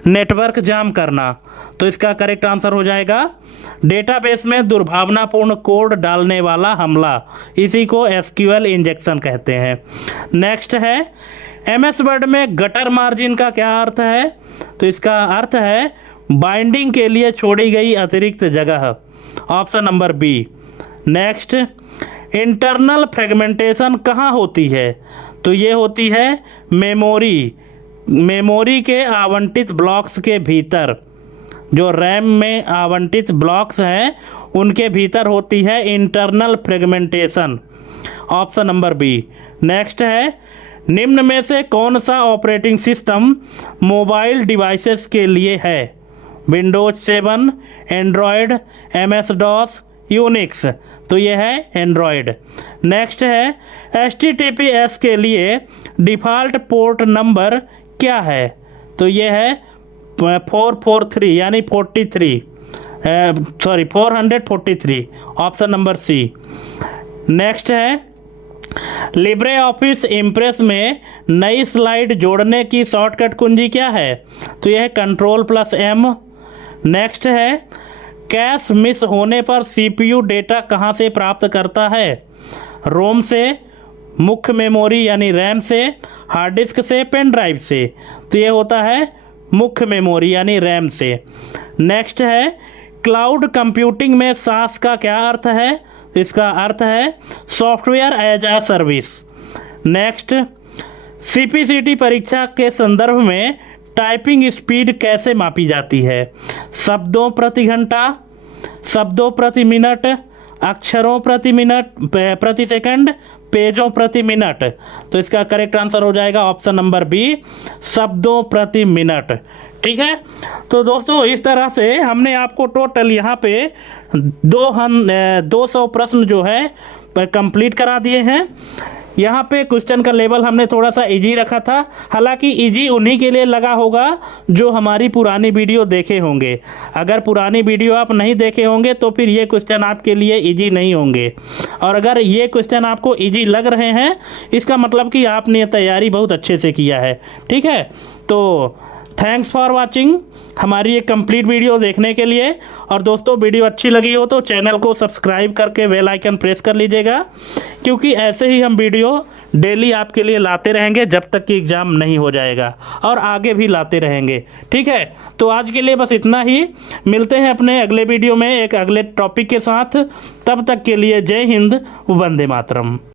नेटवर्क जाम करना। तो इसका करेक्ट आंसर हो जाएगा डेटाबेस में दुर्भावनापूर्ण कोड डालने वाला हमला, इसी को SQL इंजेक्शन कहते हैं। नेक्स्ट है MS वर्ड में गटर मार्जिन का क्या अर्थ है? तो इसका अर्थ है बाइंडिंग के लिए छोड़ी गई अतिरिक्त जगह, option number B. Next internal fragmentation कहाँ होती है? तो ये होती है मेमोरी के आवंटित ब्लॉक्स के भीतर। जो रैम में आवंटित ब्लॉक्स हैं उनके भीतर होती है internal fragmentation, option number B. Next है निम्न में से कौन सा ऑपरेटिंग सिस्टम मोबाइल डिवाइसेस के लिए है? Windows 7, Android, MS-DOS, Unix. तो ये है एंड्रॉयड। नेक्स्ट है HTTPS के लिए डिफ़ॉल्ट पोर्ट नंबर क्या है? तो ये है 443 यानी 443, ऑप्शन नंबर सी। नेक्स्ट है लिब्रे ऑफिस इम्प्रेस में नई स्लाइड जोड़ने की शॉर्टकट कुंजी क्या है? तो यह है Ctrl+M। नेक्स्ट है कैश मिस होने पर CPU डेटा कहाँ से प्राप्त करता है? रोम से, मुख्य मेमोरी यानी रैम से, हार्ड डिस्क से, पेन ड्राइव से। तो ये होता है मुख्य मेमोरी यानी रैम से। नेक्स्ट है क्लाउड कंप्यूटिंग में SaaS का क्या अर्थ है? इसका अर्थ है software as a service. Next CPCT परीक्षा के संदर्भ में टाइपिंग स्पीड कैसे मापी जाती है? शब्दों प्रति घंटा, शब्दों प्रति मिनट, अक्षरों प्रति सेकंड, पेजों प्रति मिनट। तो इसका करेक्ट आंसर हो जाएगा ऑप्शन नंबर बी, शब्दों प्रति मिनट। ठीक है, तो दोस्तों इस तरह से हमने आपको टोटल यहाँ पे 200 प्रश्न जो है कंप्लीट करा दिए हैं। यहाँ पे क्वेश्चन का लेवल हमने थोड़ा सा इजी रखा था, हालांकि इजी उन्हीं के लिए लगा होगा जो हमारी पुरानी वीडियो देखे होंगे। अगर पुरानी वीडियो आप नहीं देखे होंगे तो फिर ये क्वेश्चन आपके लिए इजी नहीं होंगे, और अगर ये क्वेश्चन आपको इजी लग रहे हैं इसका मतलब कि आपने तैयारी बहुत अच्छे से किया है। ठीक है, तो थैंक्स फॉर वाचिंग हमारी ये कंप्लीट वीडियो देखने के लिए। और दोस्तों वीडियो अच्छी लगी हो तो चैनल को सब्सक्राइब करके बेल आइकन प्रेस कर लीजिएगा, क्योंकि ऐसे ही हम वीडियो डेली आपके लिए लाते रहेंगे जब तक कि एग्ज़ाम नहीं हो जाएगा, और आगे भी लाते रहेंगे। ठीक है, तो आज के लिए बस इतना ही। मिलते हैं अपने अगले वीडियो में एक अगले टॉपिक के साथ। तब तक के लिए जय हिंद, वंदे मातरम।